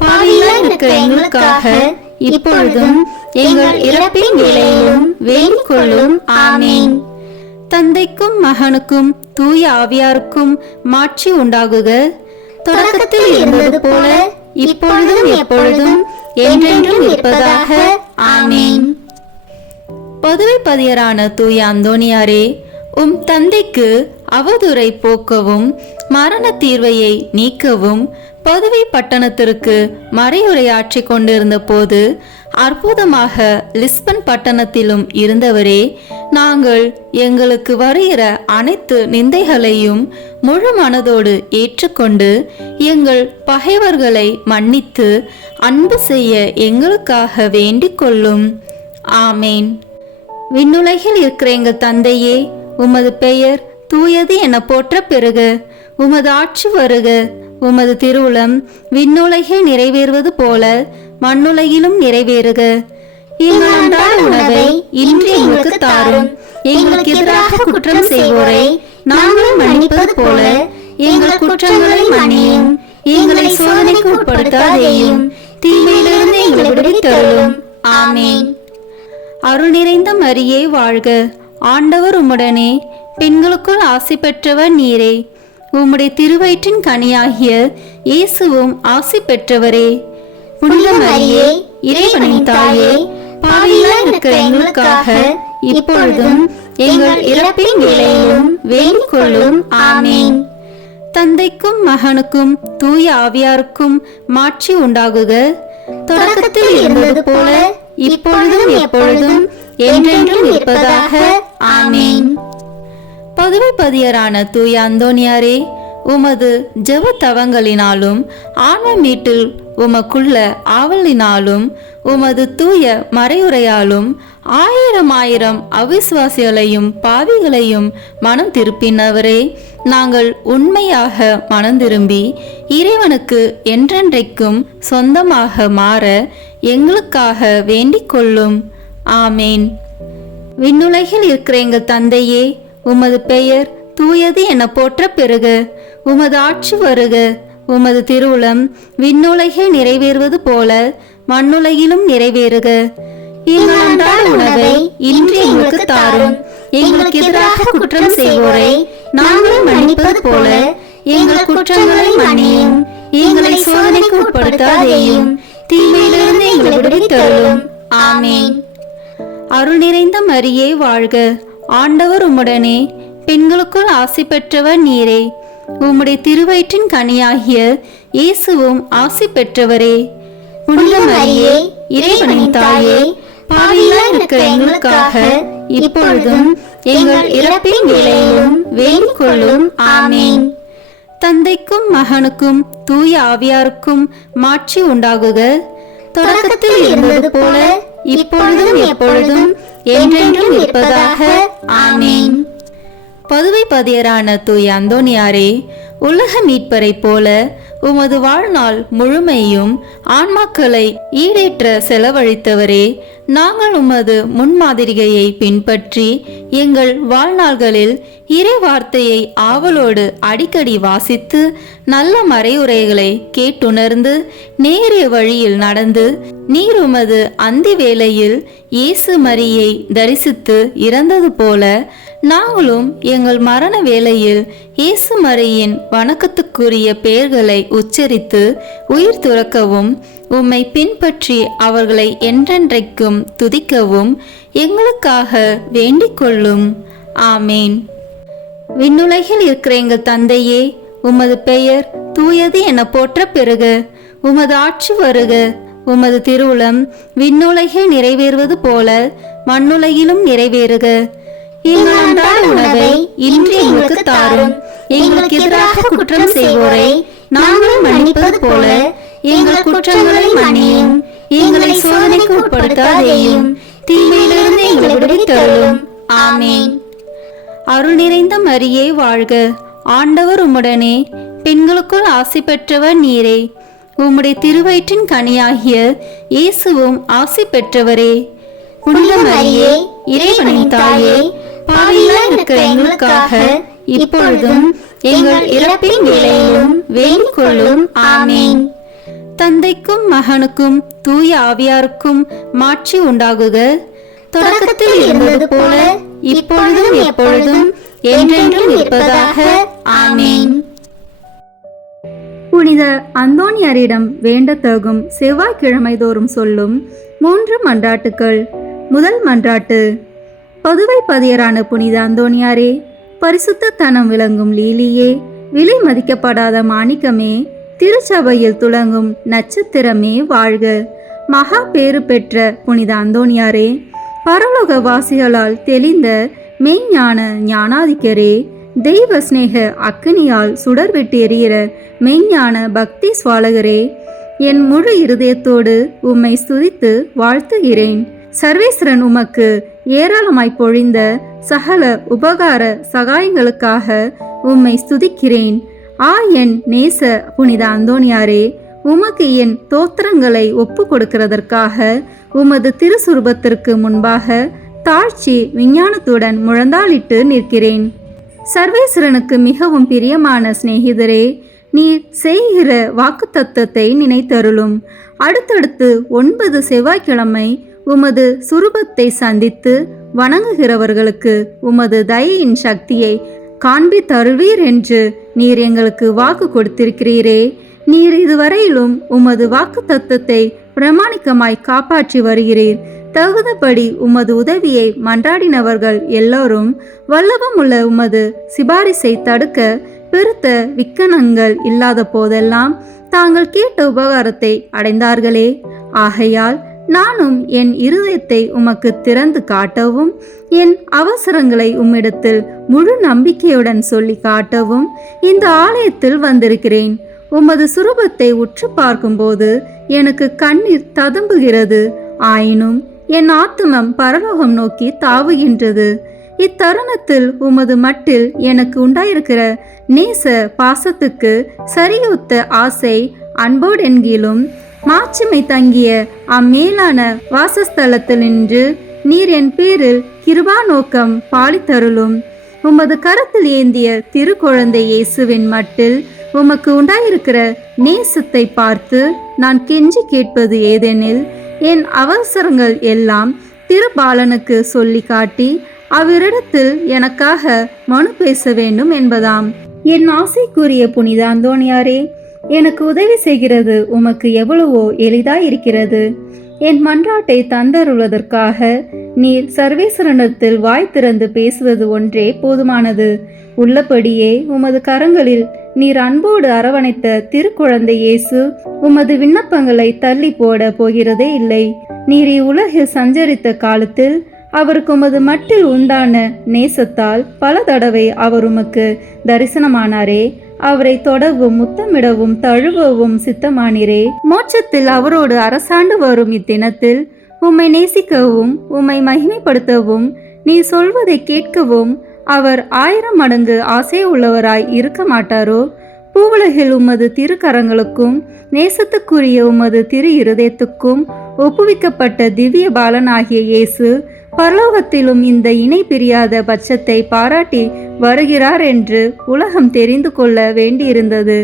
பாவிகளாய் இருக்கிற எங்களுக்காக இப்பொழுதும் எங்கள் இறப்பின் வேளையிலும் வேண்டிக் கொள்ளும். ஆமேன். தந்தைக்கும் மகனுக்கும் தூய ஆவியாருக்கும் மாட்சி உண்டாகுக. தொடக்கத்தில் இருந்தது போல இப்பொழுதும் எப்பொழுதும் என்றென்றும் இருப்பதாக. ஆமேன். பதுவை பதியரான தூய அந்தோணியாரே, உம் தந்தைக்கு அவதூறை போக்கவும் மரண தீர்வையை நீக்கவும் பதுவை பட்டணத்திற்கு மறையுரையாற்றி கொண்டிருந்த போது அற்புதமாக லிஸ்பன் பட்டணத்திலும் இருந்தவரே, நாங்கள் எங்களுக்கு வருகிற அனைத்து நிந்தைகளையும் முழு மனதோடு ஏற்றுக்கொண்டு எங்கள் பகைவர்களை மன்னித்து அன்பு செய்ய எங்களுக்காக வேண்டிக் கொள்ளும். ஆமேன். விண்ணுலகில் இருக்கிற எங்கள் தந்தையே, உமது பெயர் தூயது என போற்ற பெறுக. உமது ஆட்சி வருக. உமது திருவுளம் விண்ணுலகில் நிறைவேறுவது போல மண்ணுலகிலும் நிறைவேறுக. எங்கள் அன்றாட உணவை இன்று எங்களுக்கு தாரும். எங்களுக்கு எதிராக குற்றம் செய்வோரை நாங்கள் மன்னிப்பது போல எங்கள் குற்றங்களை மன்னியும். எங்களை சோதனைக்கு உட்படுத்தாதேயும், தீமையிலிருந்து எங்களை விடுவித்தருளும். ஆமேன். அருள் நிறைந்த மரியே வாழ்க. ஆண்டவர் உம்முடனே, பெண்களுக்குள் ஆசி பெற்றவர் நீரே. உம்முடைய திருவயிற்றின் கனியாகிய இயேசுவும் ஆசி பெற்றவரே. புனித மரியே, இறைவனின் தாயே, பாவிகளாய் இருக்கிற எங்களுக்காக இப்பொழுதும் எங்கள் இறப்பின் வேளையிலும் வேண்டிக் கொள்ளும். ஆமேன். தந்தைக்கும் மகனுக்கும் தூய ஆவியாருக்கும் மாட்சி உண்டாகுக. தொடக்கத்தில் இருந்தது போல இப்பொழுதும் எப்பொழுதும் என்றென்றும் இருப்பதாக. ஆமேன். பதுவை பதியரான தூய அந்தோணியாரே, உமது ஜெப தவங்களினாலும் ஆன்ம மீட்டில் உமக்குள்ள ஆவலினாலும் உமது தூய மறையுரையாலும் ஆயிரம் ஆயிரம் அவிசுவாசிகளையும் பாவிகளையும் மனம் திருப்பினவரே, நாங்கள் உண்மையாக மனம் திரும்பி இறைவனுக்கு என்றென்றைக்கும் சொந்தமாக மாற எங்களுக்காக வேண்டிக் கொள்ளும். ஆமேன். விண்ணுலகில் இருக்கிற எங்கள் தந்தையே, உமது பெயர் தூயது என போற்ற பெறுக. உமது ஆட்சி வருக. உமது திருவுளம் விண்ணுலகில் நிறைவேறுவது போல மண்ணுலகிலும் நிறைவேறுக. எங்கள் அன்றாட உணவை இன்று எங்களுக்கு தாரும். எங்களுக்கு எதிராக குற்றம் செய்வோரை நாங்கள் மன்னிப்பது போல எங்கள் குற்றங்களை மன்னியும். எங்களை சோதனைக்கு உட்படுத்தாதேயும், தீமையிலிருந்து எங்களை விடுவித்தருளும். ஆமேன். அருள் நிறைந்த மரியே வாழ்க. ஆண்டவர் உம்முடனே, பெண்களுக்குள் ஆசி பெற்றவர் நீரே. உம்முடைய திருவயிற்றின் கனியாகிய இயேசுவும் ஆசி பெற்றவரே. புனித மரியே, இறைவனின் தாயே, பாவிகளாய் இருக்கிற எங்களுக்காக இப்பொழுதும் எங்கள் இறப்பின் வேளையிலும் வேண்டிக் கொள்ளும். ஆமேன். தந்தைக்கும் மகனுக்கும் தூய ஆவியாருக்கும் மாட்சி உண்டாகுக. தொடக்கத்தில் இருந்தது போல இப்பொழுதும் எப்பொழுதும் என்றென்றும் இருப்பதாக. ஆமேன். பதுவை பதியரான தூய அந்தோணியாரே, உலக மீட்பரை போல உமது வாழ்நாள் முழுமையும் ஆன்மாக்களை ஈடேற்ற செலவழித்தவரே, நாங்கள் உமது முன்மாதிரிகையை பின்பற்றி எங்கள் வாழ்நாள்களில் இறை வார்த்தையை ஆவலோடு அடிக்கடி வாசித்து நல்ல மறையுரைகளை கேட்டுணர்ந்து நேரிய வழியில் நடந்து நீர் உமது அந்தி வேளையில் இயேசு மரியை தரிசித்து இறந்தது போல நாங்களும் எங்கள் மரண வேளையில் இயேசு மரியின் வணக்கத்துக்குரிய பெயர்களை உச்சரித்து உயிர் துறக்கவும் உம்மை பின்பற்றி அவர்களை என்றென்றைக்கும் துதிக்கவும் எங்களுக்காக வேண்டிக் கொள்ளும். ஆமேன். விண்ணுலகில் இருக்கிற எங்கள் தந்தையே, உமது பெயர் தூயது என போற்ற பெறுக. உமது ஆட்சி வருக. உமது திருவுளம் விண்ணுலகில் நிறைவேறுவது போல மண்ணுலகிலும் நிறைவேறுக. எங்கள் அன்றாட உணவை இன்று எங்களுக்கு தாரும். எங்களுக்கு எதிராக குற்றம் செய்வோரை நாங்கள் மன்னிப்பது போல எங்கள் குற்றங்களை மன்னியும். எங்களை சோதனைக்கு உட்படுத்தாதேயும், தீமையிலிருந்து எங்களை விடுவித்தருளும். ஆமேன். அருள் நிறைந்த மரியே வாழ்க. ஆண்டவர் உம்முடனே, பெண்களுக்குள் ஆசி பெற்றவர் நீரே. உம்முடைய திருவயிற்றின் கனியாகிய இயேசுவும் ஆசி பெற்றவரே. புனித மரியே, இறைவனின் தாயே, பாவிகளாய் இருக்கிற எங்களுக்காக இப்பொழுதும் எங்கள் இறப்பின் வேளையிலும் வேண்டிக் கொள்ளும். ஆமேன். தந்தை தந்தைக்கும் மகனுக்கும் தூய ஆவியாருக்கும் மாட்சி உண்டாகுக. தொடக்கத்தில் இருந்தது போல இப்பொழுதும் எப்பொழுதும் என்றென்றும் இருப்பதாக. ஆமீன். புனித அந்தோணியாரிடம் வேண்டத்தகும் செவ்வாய்க்கிழமை தோறும் சொல்லும் 3 மன்றாட்டுக்கள். முதல் மன்றாட்டு. பதுவை பதியரான புனித அந்தோணியாரே, பரிசுத்த தனம் விளங்கும் லீலியே, விலை மதிக்கப்படாத மாணிக்கமே, திருச்சபையில் துளங்கும் நட்சத்திரமே வாழ்க. மகா பேறு பெற்ற புனித அந்தோணியாரே, பரலோக வாசிகளால் தெளிந்த மெய்ஞான ஞானாதிக்கரே, தெய்வ சிநேக அக்கினியால் சுடர்விட்டு எரிகிற மெய்ஞான பக்தி சுவாலகரே, என் முழு இருதயத்தோடு உம்மை ஸ்துதித்து வாழ்த்துகிறேன். சர்வேஸ்வரன் உமக்கு ஏராளமாய் பொழிந்த சகல உபகார சகாயங்களுக்காக உம்மை ஸ்துதிக்கிறேன். என் நேச புனித அந்தோணியாரே, உமக்கு என் தோத்திரங்களை ஒப்பு கொடுக்கிறதற்காக உமது திருசுரூபத்திற்கு முன்பாக தாழ்ச்சி விஞ்ஞானத்துடன் முழந்தாளிட்டு நிற்கிறேன். சர்வேஸ்வரனுக்கு மிகவும் பிரியமான சிநேகிதரே, நீர் செய்கிற வாக்குத்தத்தத்தை நினைத்தருளும். அடுத்தடுத்து 9 செவ்வாய்க்கிழமை உமது சுரூபத்தை சந்தித்து வணங்குகிறவர்களுக்கு உமது தயையின் சக்தியை காண்பித்தருள்வீர் என்று நீர் எங்களுக்கு வாக்கு கொடுத்திருக்கிறீரே. நீர் இதுவரையிலும் உமது வாக்கு தத்தத்தை பிரமாணிக்கமாய் காப்பாற்றி வருகிறீர். தகுந்தபடி உமது உதவியை மன்றாடினவர்கள் எல்லோரும் வல்லவம் உள்ள உமது சிபாரிசை தடுக்க பெருத்த விக்கனங்கள் இல்லாத போதெல்லாம் தாங்கள் கேட்ட உபகாரத்தை அடைந்தார்களே. ஆகையால் நானும் என் இருதயத்தை உமக்கு திறந்து காட்டவும், என் அவசரங்களை உம்மிடத்தில் முழு நம்பிக்கையுடன் சொல்லி காட்டவும் இந்த ஆலயத்தில் வந்திருக்கிறேன். உமது சுரூபத்தை உற்று பார்க்கும்போது எனக்கு கண்ணீர் ததும்புகிறது. ஆயினும் என் ஆத்துமம் பரலோகம் நோக்கி தாவுகின்றது. இத்தருணத்தில் உமது மட்டில் எனக்கு உண்டாயிருக்கிற நேச பாசத்துக்கு சரியொத்த ஆசை அன்போடென்கிலும் மாட்சிமை தங்கிய அம்மேலான வாசஸ்தலத்தில் நின்று நீர் என் பேரில் கிருபா நோக்கம் பாலித்தருளும். உமது கரத்தில் ஏந்திய திருக்குழந்தை இயேசுவின் மட்டில் உமக்கு உண்டாயிருக்கிற நேசத்தை பார்த்து நான் கெஞ்சி கேட்பது ஏதெனில், என் அவசரங்கள் எல்லாம் திருபாலனுக்கு சொல்லி காட்டி அவ்விடத்தில் எனக்காக மனு பேச வேண்டும் என்பதாம். என் ஆசைக்குரிய புனித அந்தோணியாரே, எனக்கு உதவி செய்கிறது உமக்கு எவ்வளவோ எளிதாயிருக்கிறது. என் மன்றாட்டை தந்தருள்வதற்காக நீர் சர்வேஸ்வரனிடத்தில் வாய் திறந்து பேசுவது ஒன்றே போதுமானது. உள்ளபடியே உமது கரங்களில் நீர் அன்போடு அரவணைத்த திருக்குழந்தை இயேசு உமது விண்ணப்பங்களை தள்ளி போட போகிறதே இல்லை. நீர் இவ்வுலகில் சஞ்சரித்த காலத்தில் அவருக்கு உமது மட்டில் உண்டான நேசத்தால் பல தடவை அவர் உமக்கு தரிசனமானாரே. அவரை தொடவும் முத்தமிடவும் தழுவவும் சித்தமானீரே. மோட்சத்தில் அவரோடு அரசாண்டு வரும் இத்தினத்தில் உம்மை நேசிக்கவும் உம்மை மகிமைப்படுத்தவும் நீ சொல்வதை கேட்கவும் அவர் 1000 மடங்கு ஆசை உள்ளவராய் இருக்க மாட்டாரோ? பூவுலகில் உமது திருக்கரங்களுக்கும் நேசத்துக்குரிய உமது திரு இருதயத்துக்கும் ஒப்புவிக்கப்பட்ட திவ்ய பாலனாகிய இயேசு பரலோகத்திலும் இந்த இணை பிரியாத பட்சத்தை பாராட்டி வருகிறார் என்று உலகம் தெரிந்து கொள்ள வேண்டியிருந்தது.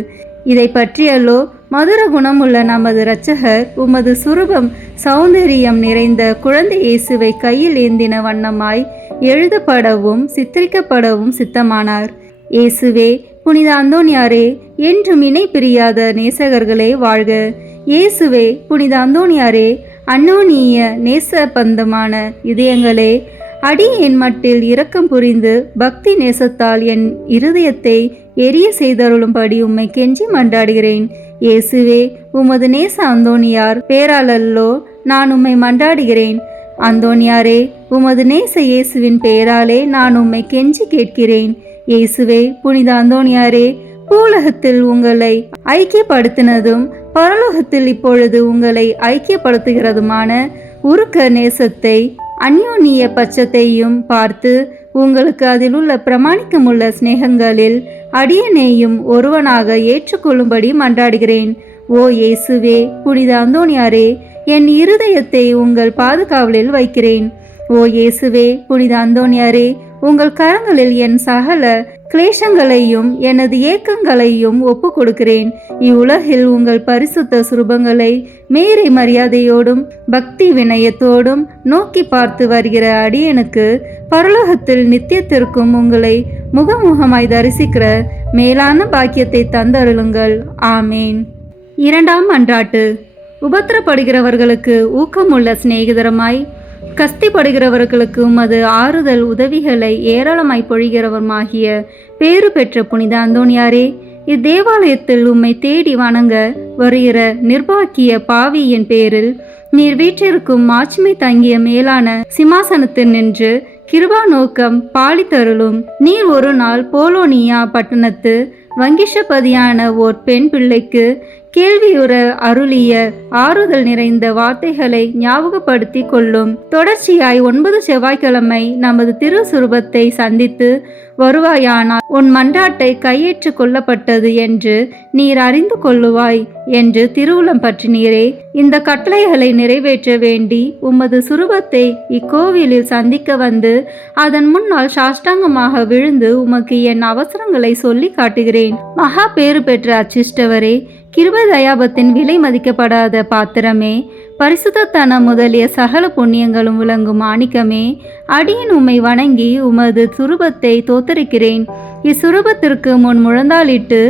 இதை பற்றியல்லோ மதுர குணமுள்ள நமது இரட்சகர் உமது சுரூபம் சௌந்தரியம் நிறைந்த குழந்தை இயேசுவை கையில் ஏந்தின வண்ணமாய் எழுதப்படவும் சித்தரிக்கப்படவும் சித்தமானார். இயேசுவே, புனித அந்தோணியாரே, என்றும் இணை பிரியாத நேசகர்களே வாழ்க. இயேசுவே, புனித அந்தோணியாரே, அன்னோனிய நேச பந்தமான இதயங்களே, அடியேன் மட்டில் இரக்கம் புரிந்து பக்தி நேசத்தால் என் இருதயத்தை எரிய செய்தருளும்படி உம்மை கெஞ்சி மன்றாடுகிறேன். இயேசுவே, உமது நேச அந்தோணியார் பேராலல்லோ நான் உம்மை மன்றாடுகிறேன். அந்தோணியாரே, உமது நேச இயேசுவின் பெயராலே நான் உம்மை கெஞ்சி கேட்கிறேன். இயேசுவே, புனித அந்தோணியாரே, பூலகத்தில் உங்களை ஐக்கியப்படுத்தினதும் பரலோகத்தில் இப்பொழுது உங்களை ஐக்கியப்படுத்துகிறதுமான உருக்க நேசத்தை அந்யோன்ய பட்சத்தையும் பார்த்து உங்களுக்கு அதில் உள்ள பிரமாணிக்கமுள்ள சிநேகங்களில் அடியனையும் ஒருவனாக ஏற்றுக்கொள்ளும்படி மன்றாடுகிறேன். ஓ இயேசுவே, புனித அந்தோணியாரே, என் இருதயத்தை உங்கள் பாதுகாவலில் வைக்கிறேன். ஓ இயேசுவே, புனித அந்தோணியாரே, உங்கள் கரங்களில் என் சகல கிளேசங்களையும் எனது ஏக்கங்களையும் ஒப்பு கொடுக்கிறேன். இவ்வுலகில் உங்கள் பரிசுத்த சுரூபங்களை மேரி மரியாதையோடும் பக்தி வினயத்தோடும் நோக்கி பார்த்து வருகிற அடியனுக்கு பரலோகத்தில் நித்தியத்திற்கும் உங்களை முகமுகமாய் தரிசிக்கிற மேலான பாக்கியத்தை தந்தருளுங்கள். ஆமேன். இரண்டாம் மன்றாட்டு. உபத்திரப்படுகிறவர்களுக்கு ஊக்கமுள்ள சிநேகிதரமாய் கஸ்திப்படுகிறவர்களுக்கு உமது ஆறுதல் உதவிகளை ஏராளமாய் பொழிகிறவருமாகிய பேறு பெற்ற புனித அந்தோணியாரே, இத்தேவாலயத்தில் உம்மை தேடி வணங்க வருகிற நிர்பாக்கிய பாவியின் பேரில் நீர் வீற்றிருக்கும் மாட்சிமை தங்கிய மேலான சிம்மாசனத்தில் நின்று கிருபா நோக்கம் பாலித்தருளும். நீர் ஒரு நாள் போலோனியா பட்டணத்து வங்கிஷபதியான ஓர் பெண் பிள்ளைக்கு கேள்வியுற அருளிய ஆறுதல் நிறைந்த வார்த்தைகளை ஞாபகப்படுத்தி கொள்ளும். தொடர்ச்சியாய் 9 செவ்வாய்க்கிழமை நமது திருசுரூபத்தை சந்தித்து வருவாயானால் உன் மன்றாட்டை கையேற்று கொள்ளப்பட்டது என்று நீர் அறிந்து கொள்ளுவாய் என்று திருவுளம் பற்றினீரே. இந்த கட்டளைகளை நிறைவேற்ற வேண்டி உமது சுரூபத்தை இக்கோவிலில் சந்திக்க வந்து அதன் முன்னால் சாஷ்டாங்கமாக விழுந்து உமக்கு என் அவசரங்களை சொல்லி காட்டுகிறேன். மகா பேறு பெற்ற அச்சிஷ்டவரே, கிருபை தயாபத்தின் விலை மதிக்கப்படாத பாத்திரமே, பரிசுத்தத்தனம் முதலிய சகல புண்ணியங்களும் விளங்கும் மாணிக்கமே, அடியேன் உம்மை வணங்கி உமது சுரூபத்தை தோத்தரிக்கிறேன். இச்சுரூபத்திற்கு முன் முழந்தாளிட்டு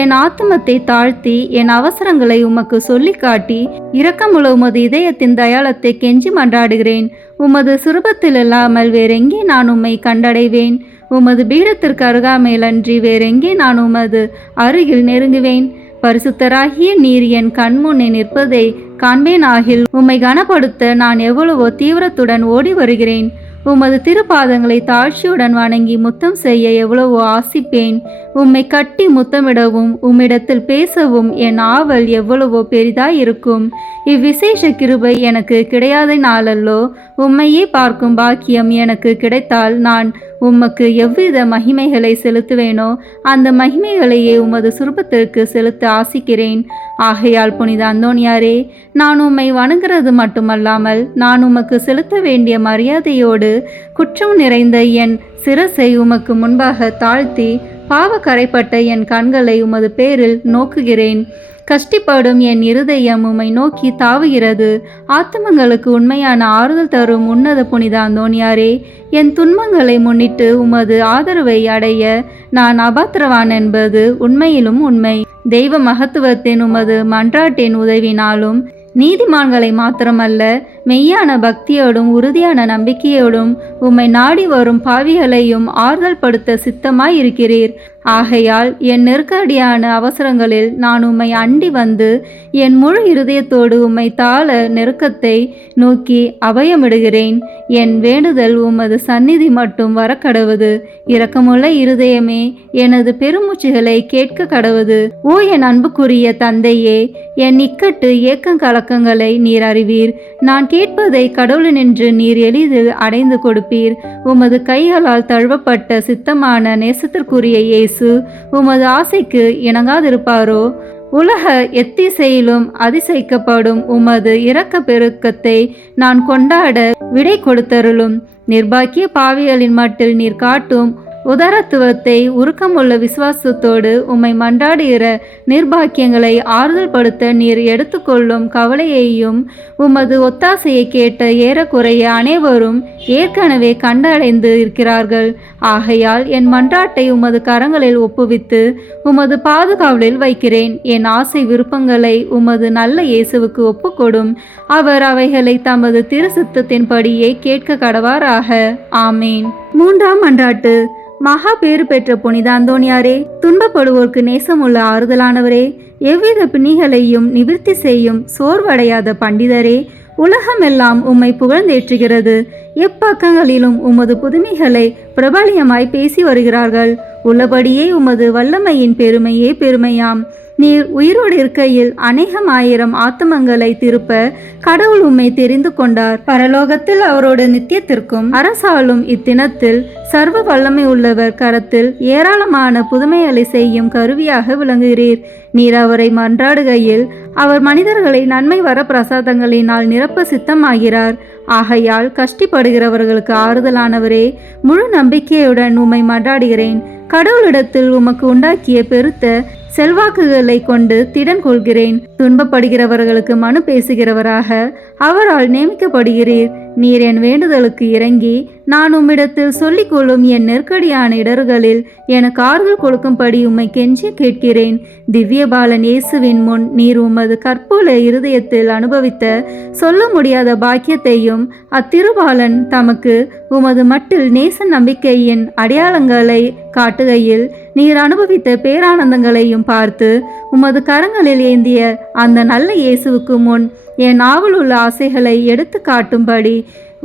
என் ஆத்துமத்தை தாழ்த்தி என் அவசரங்களை உமக்கு சொல்லி காட்டி இரக்கமுள்ள உமது இதயத்தின் தயாளத்தை கெஞ்சி மன்றாடுகிறேன். உமது சுரூபத்தில் இல்லாமல் வேறெங்கே நான் உம்மை கண்டடைவேன்? உமது பீடத்திற்கு அருகாமையிலன்றி வேறெங்கே நான் உமது அருகில் நெருங்குவேன்? பரிசுத்தராகிய நீர் என் கண்முன்னே நிற்பதை காண்பேனாகில் உம்மை கனப்படுத்த நான் எவ்வளவோ தீவிரத்துடன் ஓடி வருகிறேன். உமது திருப்பாதங்களை தாழ்ச்சியுடன் வணங்கி முத்தம் செய்ய எவ்வளவோ ஆசிப்பேன். உம்மை கட்டி முத்தமிடவும் உம்மிடத்தில் பேசவும் என் ஆவல் எவ்வளவோ பெரிதாயிருக்கும். இவ்விசேஷ கிருபை எனக்கு கிடையாத நாளல்லோ. உம்மையே பார்க்கும் பாக்கியம் எனக்கு கிடைத்தால் நான் உமக்கு எவ்வித மகிமைகளை செலுத்துவேனோ அந்த மகிமைகளையே உமது சுரூபத்திற்கு செலுத்த ஆசிக்கிறேன். ஆகையால் புனித அந்தோணியாரே, நான் உம்மை வணங்குறது மட்டுமல்லாமல் நான் உமக்கு செலுத்த வேண்டிய மரியாதையோடு குற்றம் நிறைந்த என் சிரசை உமக்கு முன்பாக தாழ்த்தி பாவ கரைப்பட்ட என் கண்களை உமது பேரில் நோக்குகிறேன். கஷ்டிப்படும் என் இருதயம் உம்மை நோக்கி தாவுகிறது. ஆத்துமங்களுக்கு உண்மையான ஆறுதல் தரும் உன்னத புனித அந்தோணியாரே, என் துன்பங்களை முன்னிட்டு உமது ஆதரவை அடைய நான் அபாத்திரவான் என்பது உண்மையிலும் உண்மை. தெய்வ மகத்துவத்தின் உமது மன்றாட்டின் உதவினாலும் நீதிமான்களை மாத்திரமல்ல, மெய்யான பக்தியோடும் உறுதியான நம்பிக்கையோடும் உம்மை நாடி வரும் பாவிகளையும் ஆறுதல் படுத்த சித்தமாய் இருக்கிறீர். ஆகையால் என் நெருக்கடியான அவசரங்களில் நான் உம்மை அண்டி வந்து என் முழு இருதயத்தோடு உம்மை தாழ நெருக்கத்தை நோக்கி அபயமிடுகிறேன். என் வேண்டுதல் உமது சந்நிதி மட்டும் வர கடவுது. இரக்கமுள்ள இருதயமே, எனது பெருமூச்சுகளை கேட்க கடவுது. ஓ என் அன்புக்குரிய தந்தையே, என் இக்கட்டு ஏக்கம் கலக்கங்களை நீர் அறிவீர். நான் கேட்பதை கடவுளினின்று நீர் எளிதில் அடைந்து கொடுப்பீர். உமது கைகளால் தழுவப்பட்ட சித்தமான நேசத்திற்குரிய இயேசு உமது ஆசைக்கு இணங்காதிருப்பாரோ? உலக எத்திசையிலும் அதிசயிக்கப்படும் உமது இரக்க பெருக்கத்தை நான் கொண்டாட விடை கொடுத்தருளும். நிர்பாக்கிய பாவிகளின் மட்டில் நீர் காட்டும் உதரத்துவத்தை உருக்கமுள்ள விசுவாசத்தோடு உம்மை மன்றாடுகிற நிர்பாக்கியங்களை ஆறுதல் படுத்த நீர் எடுத்துக்கொள்ளும் கவலையையும் உமது ஒத்தாசையை கேட்ட ஏறக்குறைய அனைவரும் ஏற்கனவே கண்டடைந்து இருக்கிறார்கள். ஆகையால் என் மன்றாட்டை உமது கரங்களில் ஒப்புவித்து உமது பாதுகாவலில் வைக்கிறேன். என் ஆசை விருப்பங்களை உமது நல்ல இயேசுவுக்கு ஒப்புக்கொடும். அவர் அவைகளை தமது திருசித்தத்தின்படியே கேட்க கடவாராக. ஆமேன். மூன்றாம் மன்றாட்டு. மகா பேறு பெற்ற புனித அந்தோணியாரே, துன்பப்படுவோர்க்கு நேசமுள்ள ஆறுதலானவரே, எவ்வித பிணிகளையும் நிவிர்த்தி செய்யும் சோர்வடையாத பண்டிதரே, உலகமெல்லாம் உம்மை புகழ்ந்தேற்றுகிறது. எப்பக்கங்களிலும் உமது புதுமைகளை பிரபலியமாய் பேசி வருகிறார்கள். உள்ளபடியே உமது வல்லமையின் பெருமையே பெருமையாம். நீர் உயிரோடு இருக்கையில் அநேகமாயிரம் ஆத்மங்களை திருப்ப கடவுள் உம்மை தெரிந்து கொண்டார். பரலோகத்தில் அவரோடு நித்தியத்திற்கும் அரசாலும் இத்தினத்தில் சர்வ வல்லமை உள்ளவர் கரத்தில் ஏராளமான புதுமைகளை செய்யும் கருவியாக விளங்குகிறீர். நீர் அவரை மன்றாடுகையில் அவர் மனிதர்களை நன்மை வர பிரசாதங்களினால் நிரப்ப சித்தமாகிறார். ஆகையால் கஷ்டப்படுகிறவர்களுக்கு ஆறுதலானவரே, முழு நம்பிக்கையுடன் உம்மை மன்றாடுகிறேன். கடவுளிடத்தில் உமக்கு உண்டாக்கிய பெருத்த செல்வாக்குகளை கொண்டு திடன் கொள்கிறேன். துன்பப்படுகிறவர்களுக்கு மனு பேசுகிறவராக அவரால் நியமிக்கப்படுகிறீர். நீர் என் வேண்டுதலுக்கு இறங்கி நான் உம்மிடத்தில் சொல்லிக் கொள்ளும் என் நெருக்கடியான இடர்களில் எனக்கு ஆறுதல் கொடுக்கும்படி உம்மை கெஞ்சி கேட்கிறேன். திவ்ய பாலன் இயேசுவின் முன் நீர் உமது கற்புல இருதயத்தில் அனுபவித்த சொல்ல முடியாத பாக்கியத்தையும் அத்திருபாலன் தமக்கு உமது மட்டில் நேச நம்பிக்கையின் அடையாளங்களை காட்டுகையில் நீர் அனுபவித்த பேரானந்தங்களையும் பார்த்து உமது கரங்களில் ஏந்திய அந்த நல்ல இயேசுவுக்கு முன் என் ஆவலுள்ள ஆசைகளை எடுத்து காட்டும்படி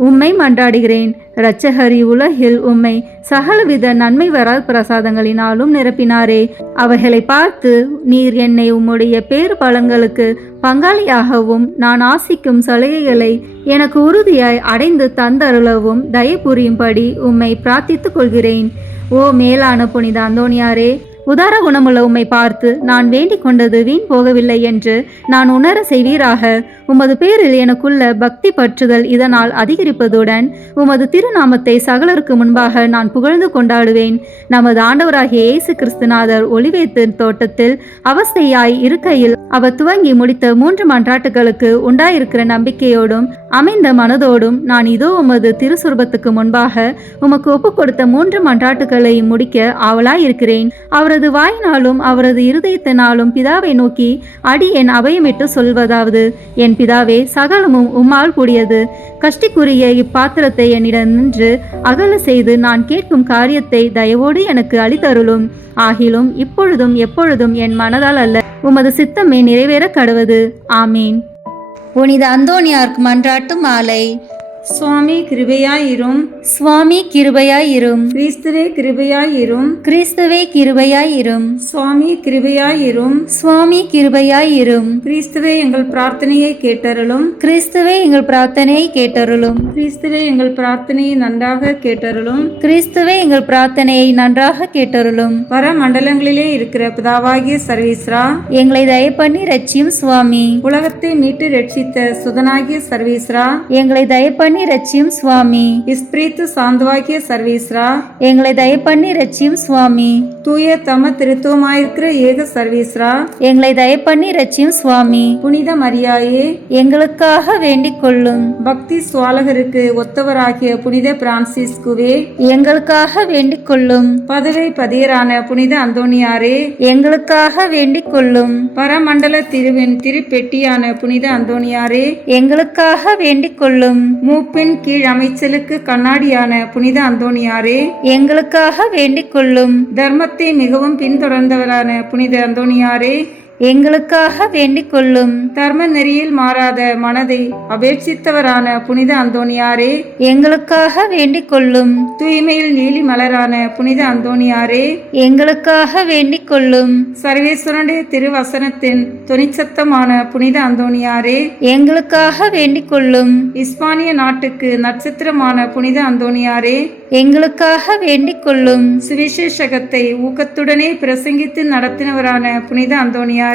உம்மை மன்றாடுகிறேன். இரட்சகரி உலகில் உம்மை சகலவித நன்மை வரா பிரசாதங்களினாலும் நிரப்பினாரே. அவைகளை பார்த்து நீர் என்னை உம்முடைய பேறு பலன்களுக்கு பங்காளியாகவும் நான் ஆசிக்கும் சலுகைகளை எனக்கு உறுதியாய் அடைந்து தந்தருளவும் தயை புரியும்படி உம்மை பிரார்த்தித்துக் கொள்கிறேன். ஓ மேலான புனித அந்தோணியாரே, உதார குணமுள்ள உம்மை பார்த்து நான் வேண்டிக் கொண்டது வீண் போகவில்லை என்று நான் உணர செய்வீராக. உமது பேரில் எனக்குள்ள பக்தி பற்றுதல் இதனால் அதிகரிப்பதுடன் உமது திருநாமத்தை சகலருக்கு முன்பாக நான் புகழ்ந்து கொண்டாடுவேன். நமது ஆண்டவராகிய இயேசு கிறிஸ்துநாதர் ஒலிவேத்து தோட்டத்தில் அவஸ்தையாய் இருக்கையில் அவர் துவங்கி முடித்த 3 மன்றாட்டுகளுக்கு உண்டாயிருக்கிற நம்பிக்கையோடும் அமைந்த மனதோடும் நான் இதோ உமது திருசுரபத்துக்கு முன்பாக உமக்கு ஒப்பு கொடுத்த 3 மன்றாட்டுகளை முடிக்க ஆவலாயிருக்கிறேன். அவரது வாயினாலும் அவரது இருதயத்தினாலும் பிதாவை நோக்கி அடியேன் அபயமிட்டு சொல்வதாவது, என் பிதாவே, சகலமும் உம்மால் கூடியது. கஷ்டிக்குரிய இப்பாத்திரத்தை என்னிடம் நின்று அகல செய்து நான் கேட்கும் காரியத்தை தயவோடு எனக்கு அளித்தருளும். ஆகிலும் இப்பொழுதும் எப்பொழுதும் என் மனதால் அல்ல, உமது சித்தமே நிறைவேற கடவது. ஆமீன். புனித அந்தோணியார்க்கு மன்றாட்டு மாலை. சுவாமி கிருபையாயிரும். சுவாமி கிருபையாயிரும். கிறிஸ்துவே கிருபையாயிரும். கிறிஸ்துவே கிருபையாயிரும். சுவாமி கிருபையாயிரும். சுவாமி கிருபையாயிரும். கிறிஸ்துவே எங்கள் பிரார்த்தனையை கேட்டருளும். கிறிஸ்துவே எங்கள் பிரார்த்தனையை கேட்டருளும். கிறிஸ்துவே எங்கள் பிரார்த்தனையை நன்றாக கேட்டருளும். கிறிஸ்துவே எங்கள் பிரார்த்தனையை நன்றாக கேட்டருளும். பர மண்டலங்களிலே இருக்கிற பிதாவாகிய சர்வீஸ்ரா, எங்களை தயப்பண்ணி ரட்சியும் சுவாமி. உலகத்தை மீட்டு ரட்சித்த சுதனாகிய சர்வீஸ்ரா, எங்களை தயப்பண்ணி ரட்சியும் சுவாமி. இஸ்பிரித்து சாந்தவாகிய சர்வீஸ்ரா, எங்களை தயப்பண்ணி ரட்சியும் சுவாமி. தூய தம திருத்துவமாயிருக்கிற ஏக சர்வீஸ்ரா, எங்களை தயப்பண்ணி ரட்சியும் சுவாமி. புனித மரியாயே, எங்களுக்காக வேண்டிக் கொள்ளும். பக்தி சுவாலகருக்கு ஒத்தவராகிய புனித பிரான்சிஸ்குவே, எங்களுக்காக வேண்டிக் கொள்ளும். பதவை பதியரான புனித அந்தோணியாரே, எங்களுக்காக வேண்டிக் கொள்ளும். பரமண்டல திருவின் திருப்பெட்டியான புனித அந்தோணியாரே, எங்களுக்காக வேண்டிக் கொள்ளும். மூப்பின் கீழ் அமைச்சலுக்கு கண்ணாடியான புனித அந்தோணியாரே, எங்களுக்காக வேண்டிக் கொள்ளும். தர்மத்தை மிகவும் பின்தொடர்ந்தவரான புனித அந்தோணியாரே, எங்களுக்காக வேண்டிக் கொள்ளும். தர்ம நெறியில் மாறாத மனதை அபேட்சித்தவரான புனித அந்தோணியாரே, எங்களுக்காக வேண்டிக் கொள்ளும். தூய்மையில் நீலி மலரான புனித அந்தோணியாரே, எங்களுக்காக வேண்டிக் கொள்ளும். சர்வேஸ்வரனுடைய திருவசனத்தின் தொனிச்சத்தமான புனித அந்தோணியாரே, எங்களுக்காக வேண்டிக் கொள்ளும். இஸ்பானிய நாட்டுக்கு நட்சத்திரமான புனித அந்தோணியாரே, எங்களுக்காக வேண்டிக் கொள்ளும். சுவிசேஷகத்தை ஊக்கத்துடனே பிரசங்கித்து நடத்தினவரான புனித அந்தோணியாரே,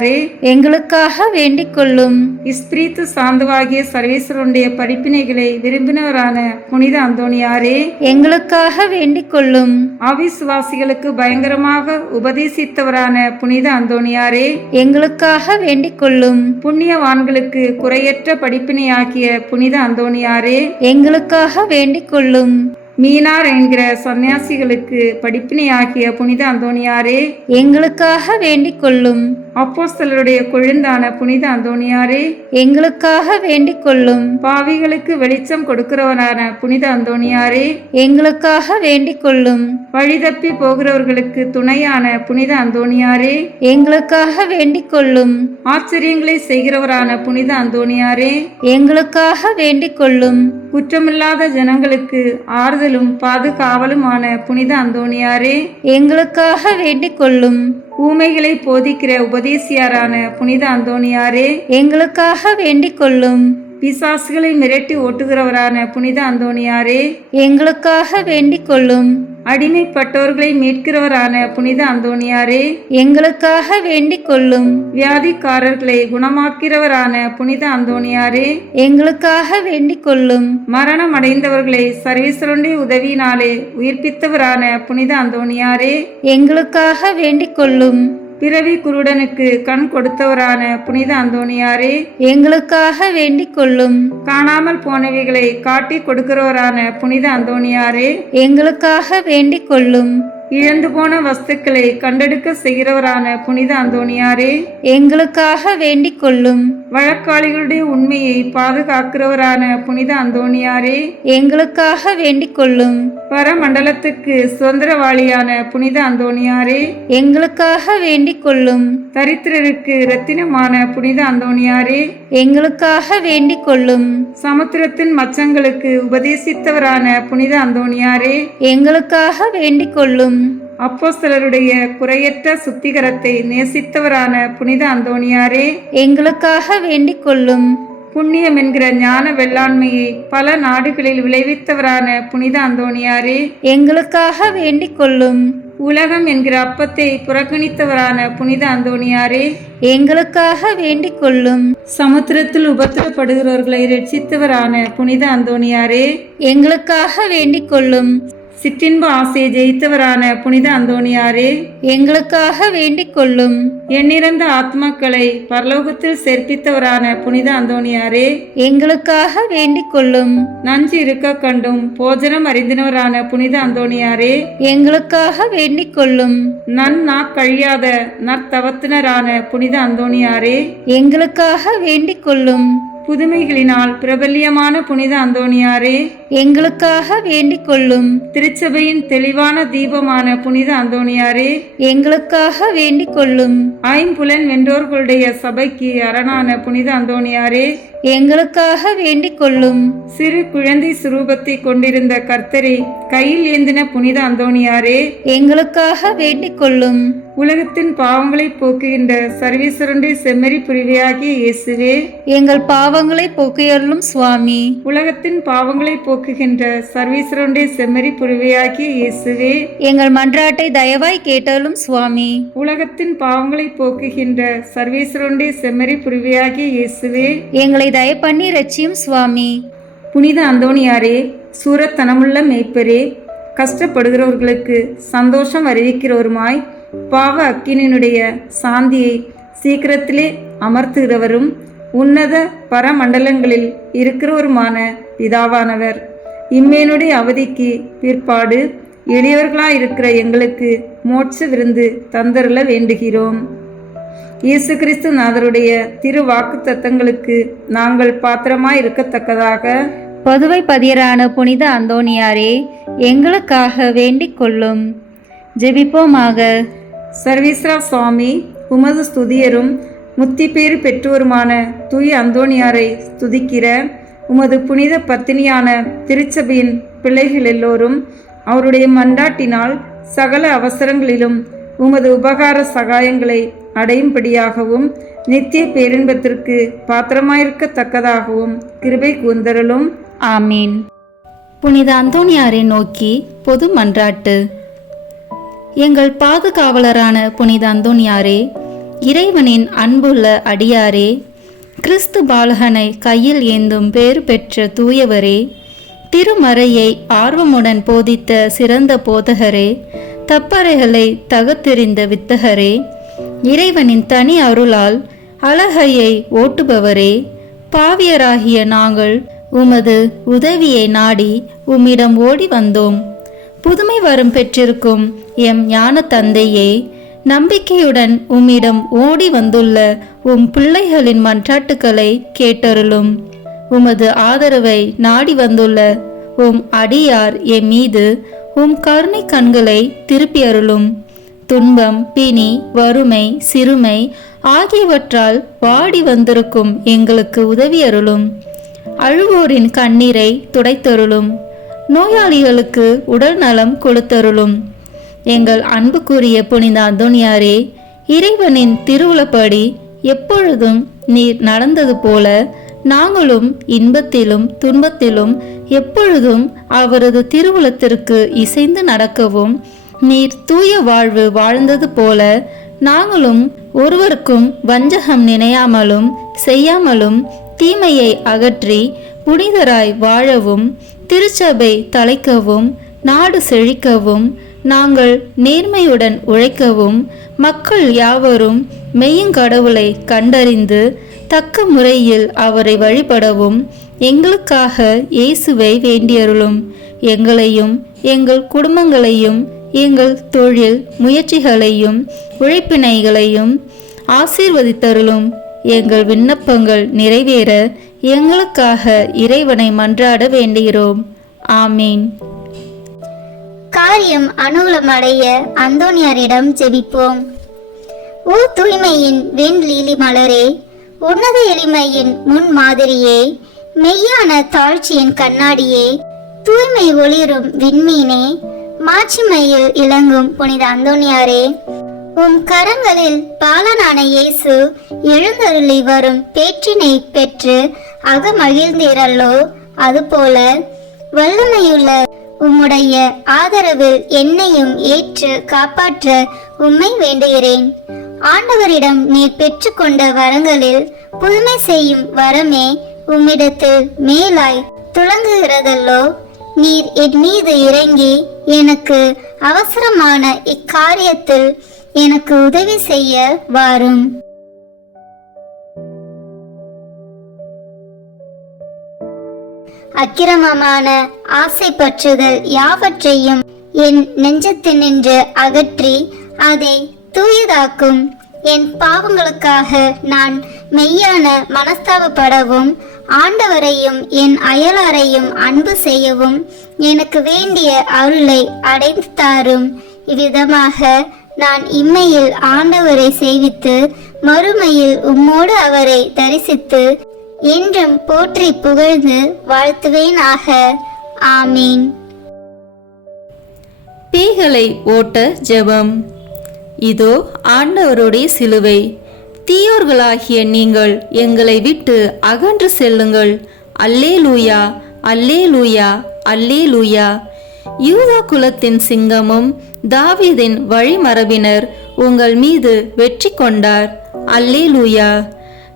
எங்களுக்காக வேண்டிக் கொள்ளும். இஸ்பிரித்து சாந்தவாகிய சர்வேஸ்வரனுடைய படிப்பினைகளை விரும்பினவரான புனித அந்தோணியாரே, எங்களுக்காக வேண்டிக் கொள்ளும். அவிசுவாசிகளுக்கு பயங்கரமாக உபதேசித்தவரான புனித அந்தோணியாரே, எங்களுக்காக வேண்டிக் கொள்ளும். புண்ணியவான்களுக்கு குறையற்ற படிப்பினையாக்கிய புனித அந்தோணியாரே, எங்களுக்காக வேண்டிக் கொள்ளும். மீனார் என்கிற சன்னியாசிகளுக்கு படிப்பினையாகிய புனித அந்தோணியாரே, எங்களுக்காக வேண்டிக் கொள்ளும். அப்போஸ்தலருடைய கொழுந்தான புனித அந்தோணியாரே, எங்களுக்காக வேண்டிக் கொள்ளும். பாவிகளுக்கு வெளிச்சம் கொடுக்கிறவரான புனித அந்தோணியாரே, எங்களுக்காக வேண்டிக் கொள்ளும். வழிதப்பி போகிறவர்களுக்கு துணையான புனித அந்தோணியாரே, எங்களுக்காக வேண்டிக் கொள்ளும். ஆச்சரியங்களை செய்கிறவரான புனித அந்தோணியாரே, எங்களுக்காக வேண்டிக் கொள்ளும். குற்றமில்லாத ஜனங்களுக்கு ஆறுதலும் பாதுகாவலுமான புனித அந்தோணியாரே, எங்களுக்காக வேண்டிக் கொள்ளும். ஊமைகளை போதிக்கிற உபதேசியாரான புனித அந்தோணியாரே, எங்களுக்காக வேண்டிக் கொள்ளும். பிசாசுகளை மிரட்டி ஓட்டுகிறவரான புனித அந்தோணியாரே, எங்களுக்காக வேண்டிக் கொள்ளும். அடிமைப்பட்டோர்களை மீட்கிறவரான புனித அந்தோணியாரே, எங்களுக்காக வேண்டிக் கொள்ளும். வியாதிக்காரர்களை குணமாக்கிறவரான புனித அந்தோணியாரே, எங்களுக்காக வேண்டிக் கொள்ளும். மரணம் அடைந்தவர்களை சர்வீஸ்வரனுடைய உதவியினாலே உயிர்ப்பித்தவரான புனித அந்தோணியாரே, எங்களுக்காக வேண்டிக் கொள்ளும். பிறவி குருடனுக்கு கண் கொடுத்தவரான புனித அந்தோணியாரே, எங்களுக்காக வேண்டிக் கொள்ளும். காணாமல் போனவைகளை காட்டி கொடுக்கிறவரான புனித அந்தோணியாரே, எங்களுக்காக வேண்டிக் கொள்ளும். இழந்து போன வஸ்துக்களை கண்டெடுக்க செய்கிறவரான புனித அந்தோணியாரே, எங்களுக்காக வேண்டிக் கொள்ளும். வழக்காளிகளுடைய உண்மையை பாதுகாக்கிறவரான புனித அந்தோணியாரே, எங்களுக்காக வேண்டிக் கொள்ளும். பரமண்டலத்துக்கு சுதந்திரவாளியான புனித அந்தோணியாரே, எங்களுக்காக வேண்டிக் கொள்ளும். தரித்திரருக்கு இரத்தினமான புனித அந்தோணியாரே, எங்களுக்காக வேண்டிக் கொள்ளும். சமுத்திரத்தின் மச்சங்களுக்கு உபதேசித்தவரான புனித அந்தோணியாரே, எங்களுக்காக வேண்டிக் கொள்ளும். அப்போஸ்தலருடைய குறையற்ற சுத்திகரத்தை நேசித்தவரான புனித அந்தோணியாரே, எங்களுக்காக வேண்டிக் கொள்ளும். புண்ணியம் என்கிற ஞான வெள்ளாண்மையை பல நாடுகளில் விளைவித்தவரான புனித அந்தோணியாரே, எங்களுக்காக வேண்டிக் கொள்ளும். உலகம் என்கிற அப்பத்தை புறக்கணித்தவரான புனித அந்தோணியாரே, எங்களுக்காக வேண்டிக் கொள்ளும். சமுத்திரத்தில் உபத்திரப்படுகிறவர்களை ரட்சித்தவரான புனித அந்தோணியாரே, எங்களுக்காக வேண்டிக் கொள்ளும். சிற்றின்ப ஆசையை ஜெயித்தவரான புனித அந்தோணியாரே, எங்களுக்காக வேண்டிக் கொள்ளும். எண்ணிறந்த ஆத்மாக்களை பரலோகத்தில் சேர்ப்பித்தவரான புனித அந்தோணியாரே, எங்களுக்காக வேண்டிக் கொள்ளும். நஞ்சு இருக்க கண்டும் போஜனம் அறிந்தினவரான புனித அந்தோணியாரே, எங்களுக்காக வேண்டிக் கொள்ளும். நற்கழியாத நற்தவத்தினரான புனித அந்தோணியாரே, எங்களுக்காக வேண்டிக் கொள்ளும். புதுமைகளினால் பிரபல்யமான புனித அந்தோணியாரே, எங்களுக்காக வேண்டிக் கொள்ளும். திருச்சபையின் தெளிவான தீபமான புனித அந்தோணியாரே, எங்களுக்காக வேண்டிக் கொள்ளும். ஐம்புலன் வென்றோர்களுடைய சபைக்கு அரணான புனித அந்தோணியாரே, எங்களுக்காக வேண்டிக் கொள்ளும். சிறு குழந்தை சுரூபத்தை கொண்டிருந்த கர்த்தரை கையில் ஏந்தின புனித அந்தோணியாரே, எங்களுக்காக வேண்டிக் கொள்ளும். உலகத்தின் பாவங்களை போக்குகின்ற சர்வீஸ்வரனுடைய செம்மறி புரிவையாகிய இயேசுவே, எங்கள் பாவங்களை போக்கியருளும் சுவாமி. உலகத்தின் பாவங்களை போக்குகின்ற சர்வீஸ்வரனுடைய செம்மறி புரிவையாகிய இயேசுவே, எங்கள் மன்றாட்டை தயவாய் கேட்டருளும் சுவாமி. உலகத்தின் பாவங்களை போக்குகின்ற சர்வீஸ்வரனுடைய செம்மறி புரிவையாகிய இயேசுவே, எங்களை தயப்பண்ணி ரட்சியும் சுவாமி. புனித அந்தோணியாரே, சூரத்தனமுள்ள மேய்ப்பரே, கஷ்டப்படுகிறவர்களுக்கு சந்தோஷம் அறிவிக்கிறவருமாய் பாவ அக்கினியினுடைய சாந்தியை சீக்கிரத்திலே அமர்த்துகிறவரும் உன்னத பரமண்டலங்களில் இருக்கிறவருமான பிதாவானவர், இம்மேனுடைய அவதிக்கு பிற்பாடு எளியவர்களாயிருக்கிற எங்களுக்கு மோட்ச விருந்து தந்தருள வேண்டுகிறோம். இயேசு கிறிஸ்து நாதருடைய திரு வாக்கு தத்தங்களுக்கு நாங்கள் பாத்திரமாய் இருக்கத்தக்கதாக பதுவை பதியரான புனித அந்தோணியாரே, எங்களுக்காக வேண்டிக் கொள்ளும். ஜெபிப்போமாக. சர்வீஸ்வரா சுவாமி, உமது ஸ்துதியரும் முத்திப்பேறு பெற்றோருமான தூய அந்தோணியாரை ஸ்துதிக்கிற உமது புனித பத்தினியான திருச்சபையின் பிள்ளைகள் எல்லோரும் அவருடைய மன்றாட்டினால் சகல அவசரங்களிலும் உமது உபகார சகாயங்களை அடையும்படியாகவும் நித்திய பேரின்பத்திற்கு பாத்திரமாயிருக்கத்தக்கதாகவும் கிருபை கூந்தருளும். ஆமீன். புனித அந்தோணியாரை நோக்கி பொது மன்றாட்டு. எங்கள் பாதுகாவலரான புனித அந்தோணியாரே, இறைவனின் அன்புள்ள அடியாரே, கிறிஸ்து பாலகனை கையில் ஏந்தும் பேறு பெற்ற தூயவரே, திருமறையை ஆர்வமுடன் போதித்த சிறந்த போதகரே, தப்பறைகளை தகத்தெறிந்த வித்தகரே, இறைவனின் தனி அருளால் அழகையை ஓட்டுபவரே, பாவியராகிய நாங்கள் உமது உதவியை நாடி உம்மிடம் ஓடி வந்தோம். புதுமை வரம் பெற்றிருக்கும் எம் ஞான தந்தையே, நம்பிக்கையுடன் உம்மிடம் ஓடி வந்துள்ள உம் பிள்ளைகளின் மன்றாட்டுக்களை கேட்டருளும். உமது ஆதரவை நாடி வந்துள்ள உம் அடியார் எம் மீது உம் கருணை கண்களை திருப்பி அருளும். துன்பம், பிணி, வறுமை, சிறுமை ஆகியவற்றால் வாடி வந்திருக்கும் எங்களுக்கு உதவி அருளும். அழுவோரின் கண்ணீரை துடைத்தருளும். நோயாளிகளுக்கு உடல் நலம் கொடுத்தருளும். எங்கள் அன்புக்குரிய புனித அந்தோணியாரே, இறைவனின் திருவுளப்படி எப்பொழுதும் நீர் நடந்தது போல நாங்களும் இன்பத்திலும் துன்பத்திலும் எப்பொழுதும் அவரது திருவுளத்திற்கு இசைந்து நடக்கவும் நீர் தூய வாழ்வு வாழ்ந்தது போல நாங்களும் ஒருவருக்கும் வஞ்சகம் நினையாமலும் செய்யாமலும் தீமையை அகற்றி புனிதராய் வாழவும் திருச்சபை தழைக்கவும் நாடு செழிக்கவும் நாங்கள் நேர்மையுடன் உழைக்கவும் மக்கள் யாவரும் மெய்யுங்கடவுளை கண்டறிந்து தக்க முறையில் அவரை வழிபடவும் எங்களுக்காக இயேசுவை வேண்டியருளும். எங்களையும் எங்கள் குடும்பங்களையும் எங்கள் தொழில் முயற்சிகளையும் உழைப்பினைகளையும் ஆசீர்வதித்தருளும். எங்கள் விண்ணப்பங்கள் நிறைவேற எங்களுக்காக இறைவனை மன்றாட வேண்டுகிறோம். ஆமீன். காரியம் அனுகூலமடைய அந்தோனியாரிடம் ஜெபிப்போம். ஓ தூய்மையின் வெண்லீலி மலரே, உன்னத எளிமையின் முன் மாதிரியே, மெய்யான தாழ்ச்சியின் கண்ணாடியே, தூய்மை ஒளிரும் விண்மீனே, மாட்சிமையில் இளங்கும் புனித அந்தோனியாரே, உம் கரங்களில் பாலனான இயேசு எழுந்தருளி வரும் பேற்றினை பெற்று அகமகிழ்ந்தீரல்லோ, அதுபோல வல்லமையுள்ள உம்முடைய ஆதரவில் என்னையும் ஏற்று காப்பாற்ற உம்மை வேண்டுகிறேன். ஆண்டவரிடம் நீர் பெற்றுக்கொண்ட வரங்களில் புதுமை செய்யும் வரமே உம்மிடத்தில் மேலாய் துளங்குகிறதல்லோ. நீர் என் மீது இறங்கி எனக்கு அவசரமான இக்காரியத்தில் எனக்கு உதவி செய்ய வாரும். அக்கிரமமான ஆசை பற்றுதல் யாவற்றையும் என் நெஞ்சத்தினின்று அகற்றி அதை தூயதாக்கும். என் பாவங்களுக்காக நான் மெய்யான மனஸ்தாபப்படவும் ஆண்டவரையும் என் அயலாரையும் அன்பு செய்யவும் எனக்கு வேண்டிய அருளை அடைந்து தாரும். இவ்விதமாக நான் இம்மையில் ஆண்டவரை சேவித்து மறுமையில் உம்மோடு அவரை தரிசித்து என்றும் போற்றி புகழ்ந்து வாழ்த்துவேனாக. ஆமீன். பேய்களை ஓட்ட ஜெபம். இதோ ஆண்டவருடைய சிலுவை. தீயோர்களாகிய நீங்கள் எங்களை விட்டு அகன்று செல்லுங்கள். அல்லேலூயா, அல்லேலூயா, அல்லேலூயா. யூதா குலத்தின் சிங்கமும் தாவீதின் வழிமரபினர் உங்கள் மீது வெற்றி கொண்டார். அல்லேலூயா.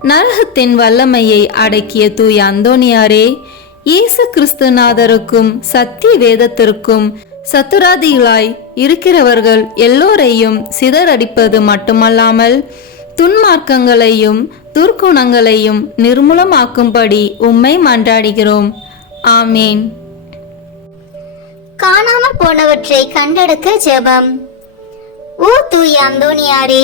நரகத்தின் வல்லமையை அடக்கிய தூய அந்தோனியாரே, இயேசு கிறிஸ்துநாதருக்கும் சத்திய வேதத்திற்கும் சத்துராதிகளாய் இருக்கிறவர்கள் எல்லோரையும் சிதறடிப்பது மட்டுமல்லாமல் துன்மார்க்கங்களையும் துர்க்குணங்களையும் நிர்மூலமாக்கும்படி உம்மை மன்றாடுகிறோம். ஆமேன். காணாமல் போனவற்றை கண்டெடுக்க ஜெபம். ஓ தூய அந்தோனியாரே,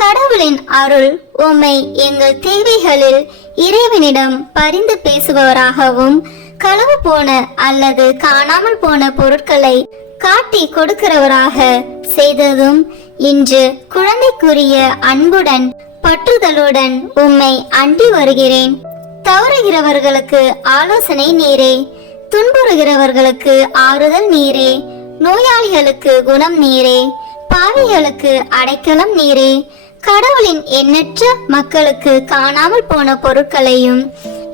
கடவுளின் அருள் உம்மை எங்கள் தேவைகளில் இறைவனிடம் பரிந்து பேசுபவராகவும் களவு போன அல்லது காணாமல் போன பொருட்களை காட்டி கொடுக்கிறவராக செய்ததும் இன்று குழந்தைக்குரிய அன்புடன் பற்றுதலுடன் உம்மை அண்டி வருகிறேன். தவறுகிறவர்களுக்கு ஆலோசனை நீரே, துன்புறுகிறவர்களுக்கு ஆறுதல் நீரே, நோயாளிகளுக்கு குணம் நீரே, பாவிகளுக்கு அடைக்கலம் நீரே. கடவுளின் எண்ணற்ற மக்களுக்கு காணாமல் போன பொருட்களையும்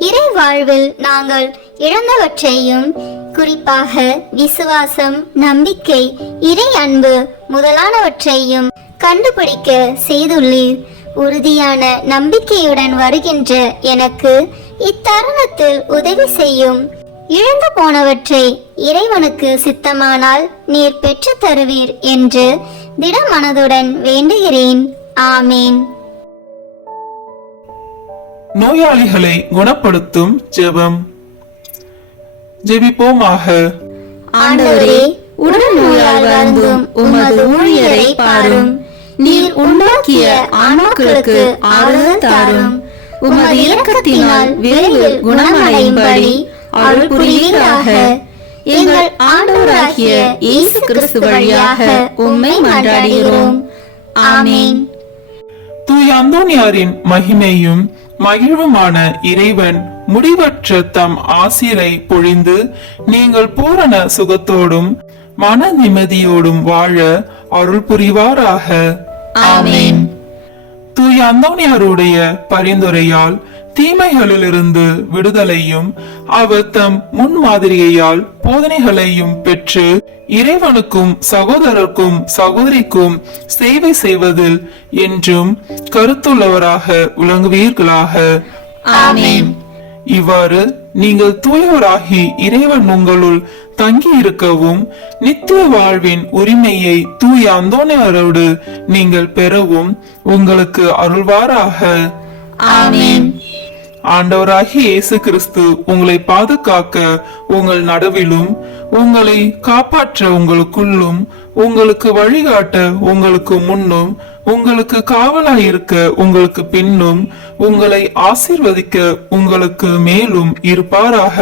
இறை வாழ்வில் நாங்கள் இழந்தவற்றையும், குறிப்பாக விசுவாசம், நம்பிக்கை, இறை அன்பு முதலானவற்றையும் கண்டுபிடிக்க செய்துள்ளீர். உறுதியான நம்பிக்கையுடன் வருகின்ற எனக்கு இத்தருணத்தில் உதவி செய்யும். இழந்து போனவற்றை இறைவனுக்கு சித்தமானால் நீர் பெற்று தருவீர் என்று திடமனதுடன் வேண்டுகிறேன். ஆமேன். நோயாளிகளை குணப்படுத்தும் ஜெபம். ஜெபிப்போமாக. ஆண்டவரே, உடல் நோயால் வருந்தும் உமது ஊழியரை பாரும். நீர் உண்டாக்கிய ஆன்மாக்களுக்கு ஆறுதல் தாரும். உமது இரக்கத்தினால் விரைவில் குணமடையும்படி அருள் புரிவீராக. எங்கள் ஆண்டவராகிய இயேசு கிறிஸ்து வழியாக உம்மை மன்றாடுகிறோம். ஆமேன். தூய அந்தோனியாரின் மகிமையும் மகிழ்வுமான இறைவன் முடிவற்ற தம் ஆசிரை பொழிந்து நீங்கள் பூரண சுகத்தோடும் மன நிம்மதியோடும் வாழ அருள் புரிவாராக. ஆமேன். தூய அந்தோனியாருடைய பரிந்துரையால் தீமைகளிலிருந்து விடுதலையும் அவர் தம் முன்மாதிரியையால் போதனைகளையும் பெற்று இறைவனுக்கும் சகோதரருக்கும் சகோதரிக்கும் சேவை செய்வதில் என்றும் கருத்துள்ளவராக விளங்குவீர்களாக. ஆமென். இவ்வாறு நீங்கள் தூயவராகி இறைவன் உங்களுள் தங்கி இருக்கவும் நித்திய வாழ்வின் உரிமையை தூய அந்தோனியாரோடு நீங்கள் பெறவும் உங்களுக்கு அருள்வாராக. ஆமென். ஆண்டவராகிய இயேசு கிறிஸ்து உங்களை பாதுகாக்க உங்கள் நடுவிலும், உங்களை காப்பாற்ற உங்களுக்குள்ளும், உங்களுக்கு வழிகாட்ட உங்களுக்கு முன்னும், உங்களுக்கு காவலாயிருக்க உங்களுக்கு பின்னும், உங்களை ஆசீர்வதிக்க உங்களுக்கு மேலும் இருப்பாராக.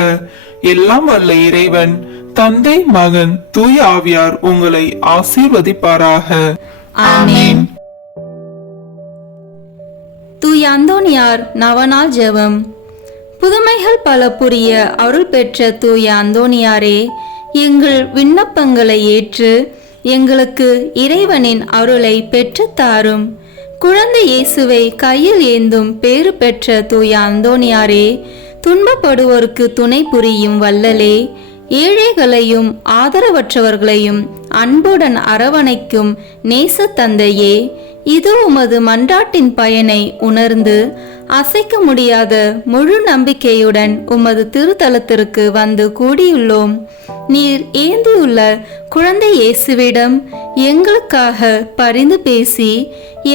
எல்லாம் வல்ல இறைவன் தந்தை, மகன், தூய ஆவியார் உங்களை ஆசீர்வதிப்பாராக. ஆமென். தூய அந்தோனியார் நவநாள் ஜெபம். புதுமைகள் பல புரிய அருள் பெற்ற தூய அந்தோனியாரே, எங்கள் விண்ணப்பங்களை ஏற்று எங்களுக்கு இறைவனின் அருளை பெற்றுத் தாரும். குழந்தை இயேசுவை கையில் ஏந்தும் பேறு பெற்ற தூய அந்தோனியாரே, துன்பப்படுவோருக்கு துணை புரியும் வல்லலே, ஏழைகளையும் ஆதரவற்றவர்களையும் அன்புடன் அரவணைக்கும் நேச தந்தையே, இது உமது மன்றாட்டின் பயனை உணர்ந்து அசைக்க முடியாத முழு நம்பிக்கையுடன் உமது திருத்தலத்திற்கு வந்து கூடியுள்ளோம். நீர் ஏந்தியுள்ள குழந்தை இயேசுவிடம் எங்களுக்காக பரிந்து பேசி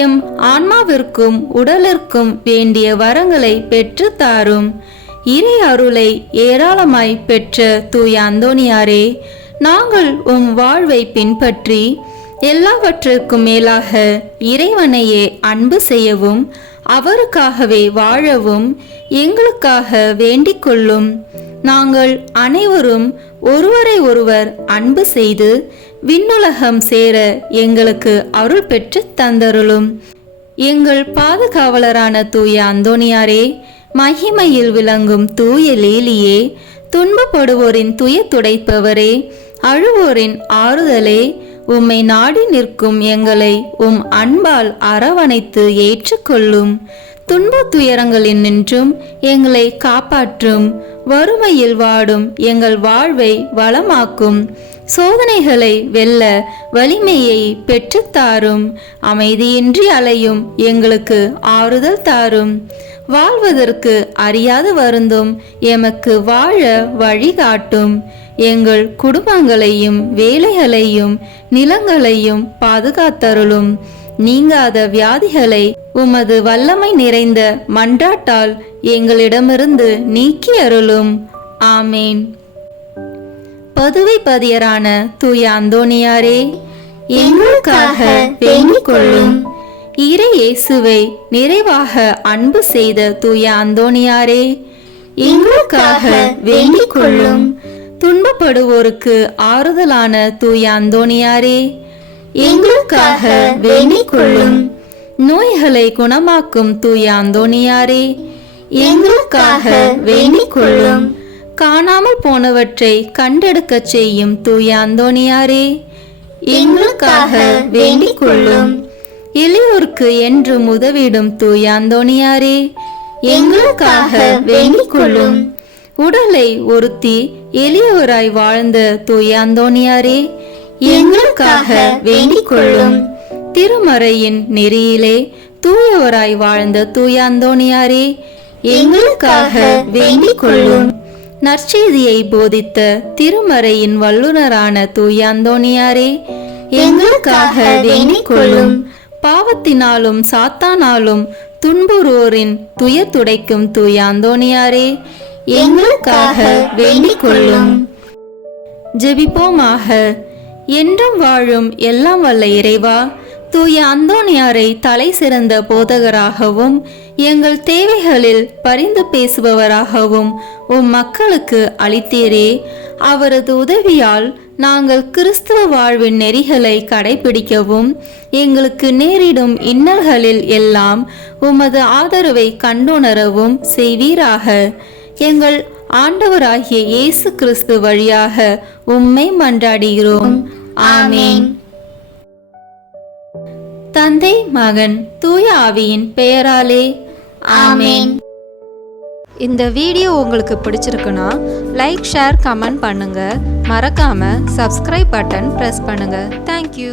எம் ஆன்மாவிற்கும் உடலிற்கும் வேண்டிய வரங்களை பெற்று தாரும். இறை அருளை ஏராளமாய் பெற்ற தூய அந்தோனியாரே, நாங்கள் உம் வாழ்வை பின்பற்றி எல்லாவற்றிற்கும் மேலாக இறைவனையே அன்பு செய்யவும் அவருக்காகவே வாழவும் எங்களுக்காக வேண்டிக் கொள்ளும். நாங்கள் அனைவரும் ஒருவரை ஒருவர் அன்பு செய்து விண்ணுலகம் சேர எங்களுக்கு அருள் பெற்று தந்தருளும். எங்கள் பாதுகாவலரான தூய அந்தோனியாரே, மகிமையில் விளங்கும் தூய லேலியே, துன்பப்படுவோரின் துயர் துடைப்பவரே, அழுவோரின் ஆறுதலே, உம்மை நாடி நிற்கும் எங்களை உம் அன்பால் அரவணைத்து ஏற்றுக்கொள்ளும். துன்ப துயரங்களில் நின்றும் எங்களை காப்பாற்றும். வறுமையில் வாடும் எங்கள் வாழ்வை வளமாக்கும். சோதனைகளை வெல்ல வலிமையை பெற்றுத்தாரும். அமைதியின்றி அலையும் எங்களுக்கு ஆறுதல் தாரும். வாழ்வதற்கு அறியாது வருந்தும் எமக்கு வாழ வழிகாட்டும். எங்கள் குடும்பங்களையும் வேலைகளையும் நிலங்களையும் பாதுகாத்தருளும். நீங்காத வியாதிகளை உமது வல்லமை நிறைந்த மன்றாட்டால் எங்களிடமிருந்து நீக்கி அருளும். ஆமேன். பதுவை பதியரான தூய அந்தோனியாரே, எங்களுக்காக வேண்டிக் கொள்ளும். இறை இயேசுவை நிறைவாக அன்பு செய்த தூய அந்தோனியாரே, எங்களுக்காக வேண்டிக் கொள்ளும். துன்பப்படுவோருக்கு ஆறுதலான தூய அந்தோனியாரே, எங்களுக்காக வேண்டிக் கொள்ளும். நோய்களை குணமாக்கும் தூய அந்தோனியாரே, எங்களுக்காக வேண்டிக் கொள்ளும். காணாமல் போனவற்றை கண்டெடுக்கச் செய்யும் தூய அந்தோனியாரே, எங்களுக்காக வேண்டிக் கொள்ளும். எளியோருக்கு என்று உதவிடும் தூய அந்தோனியாரே, எங்களுக்காக வேண்டிக் கொள்ளும். உடலை ஒருத்தி எளியவராய் வாழ்ந்த தூய அந்தோனியாரே, எங்களுக்காக வேண்டிக் கொள்ளும். திருமறையின் நெறியிலே தூயவராய் வாழ்ந்த தூய அந்தோனியாரே, எங்களுக்காக வேண்டிக் கொள்ளும். நற்செய்தியை போதித்த திருமறையின் வல்லுனரான தூய அந்தோனியாரே, எங்களுக்காக வேண்டிக் கொள்ளும். பாவத்தினாலும் சாத்தானாலும் துன்புறுவோரின் துயர் துடைக்கும் தூய அந்தோனியாரே, எங்களுக்காக வேண்டிக் கொள்ளும். ஜெபிப்போமாக. என்றும் வாழும் எல்லாம் வல்ல இறைவா, தூய அந்தோனியாரை தலை சிறந்த போதகராகவும் எங்கள் தேவைகளில் பரிந்து பேசுபவராகவும் உம் மக்களுக்கு அளித்தீரே. அவரது உதவியால் நாங்கள் கிறிஸ்துவ வாழ்வின் நெறிகளை கடைபிடிக்கவும் எங்களுக்கு நேரிடும் இன்னல்களில் எல்லாம் உமது ஆதரவை கண்டுணரவும் செய்வீராக. எங்கள் ஆண்டவராகிய இயேசு கிறிஸ்து வழியாக உம்மை மன்றாடுகிறோம். ஆமேன். தந்தை, மகன், தூய ஆவியின் பெயராலே ஆமேன். இந்த வீடியோ உங்களுக்கு பிடிச்சிருக்குன்னா லைக், ஷேர், கமெண்ட் பண்ணுங்கள். மறக்காமல் சப்ஸ்கிரைப் பட்டன் ப்ரெஸ் பண்ணுங்கள். தேங்க்யூ.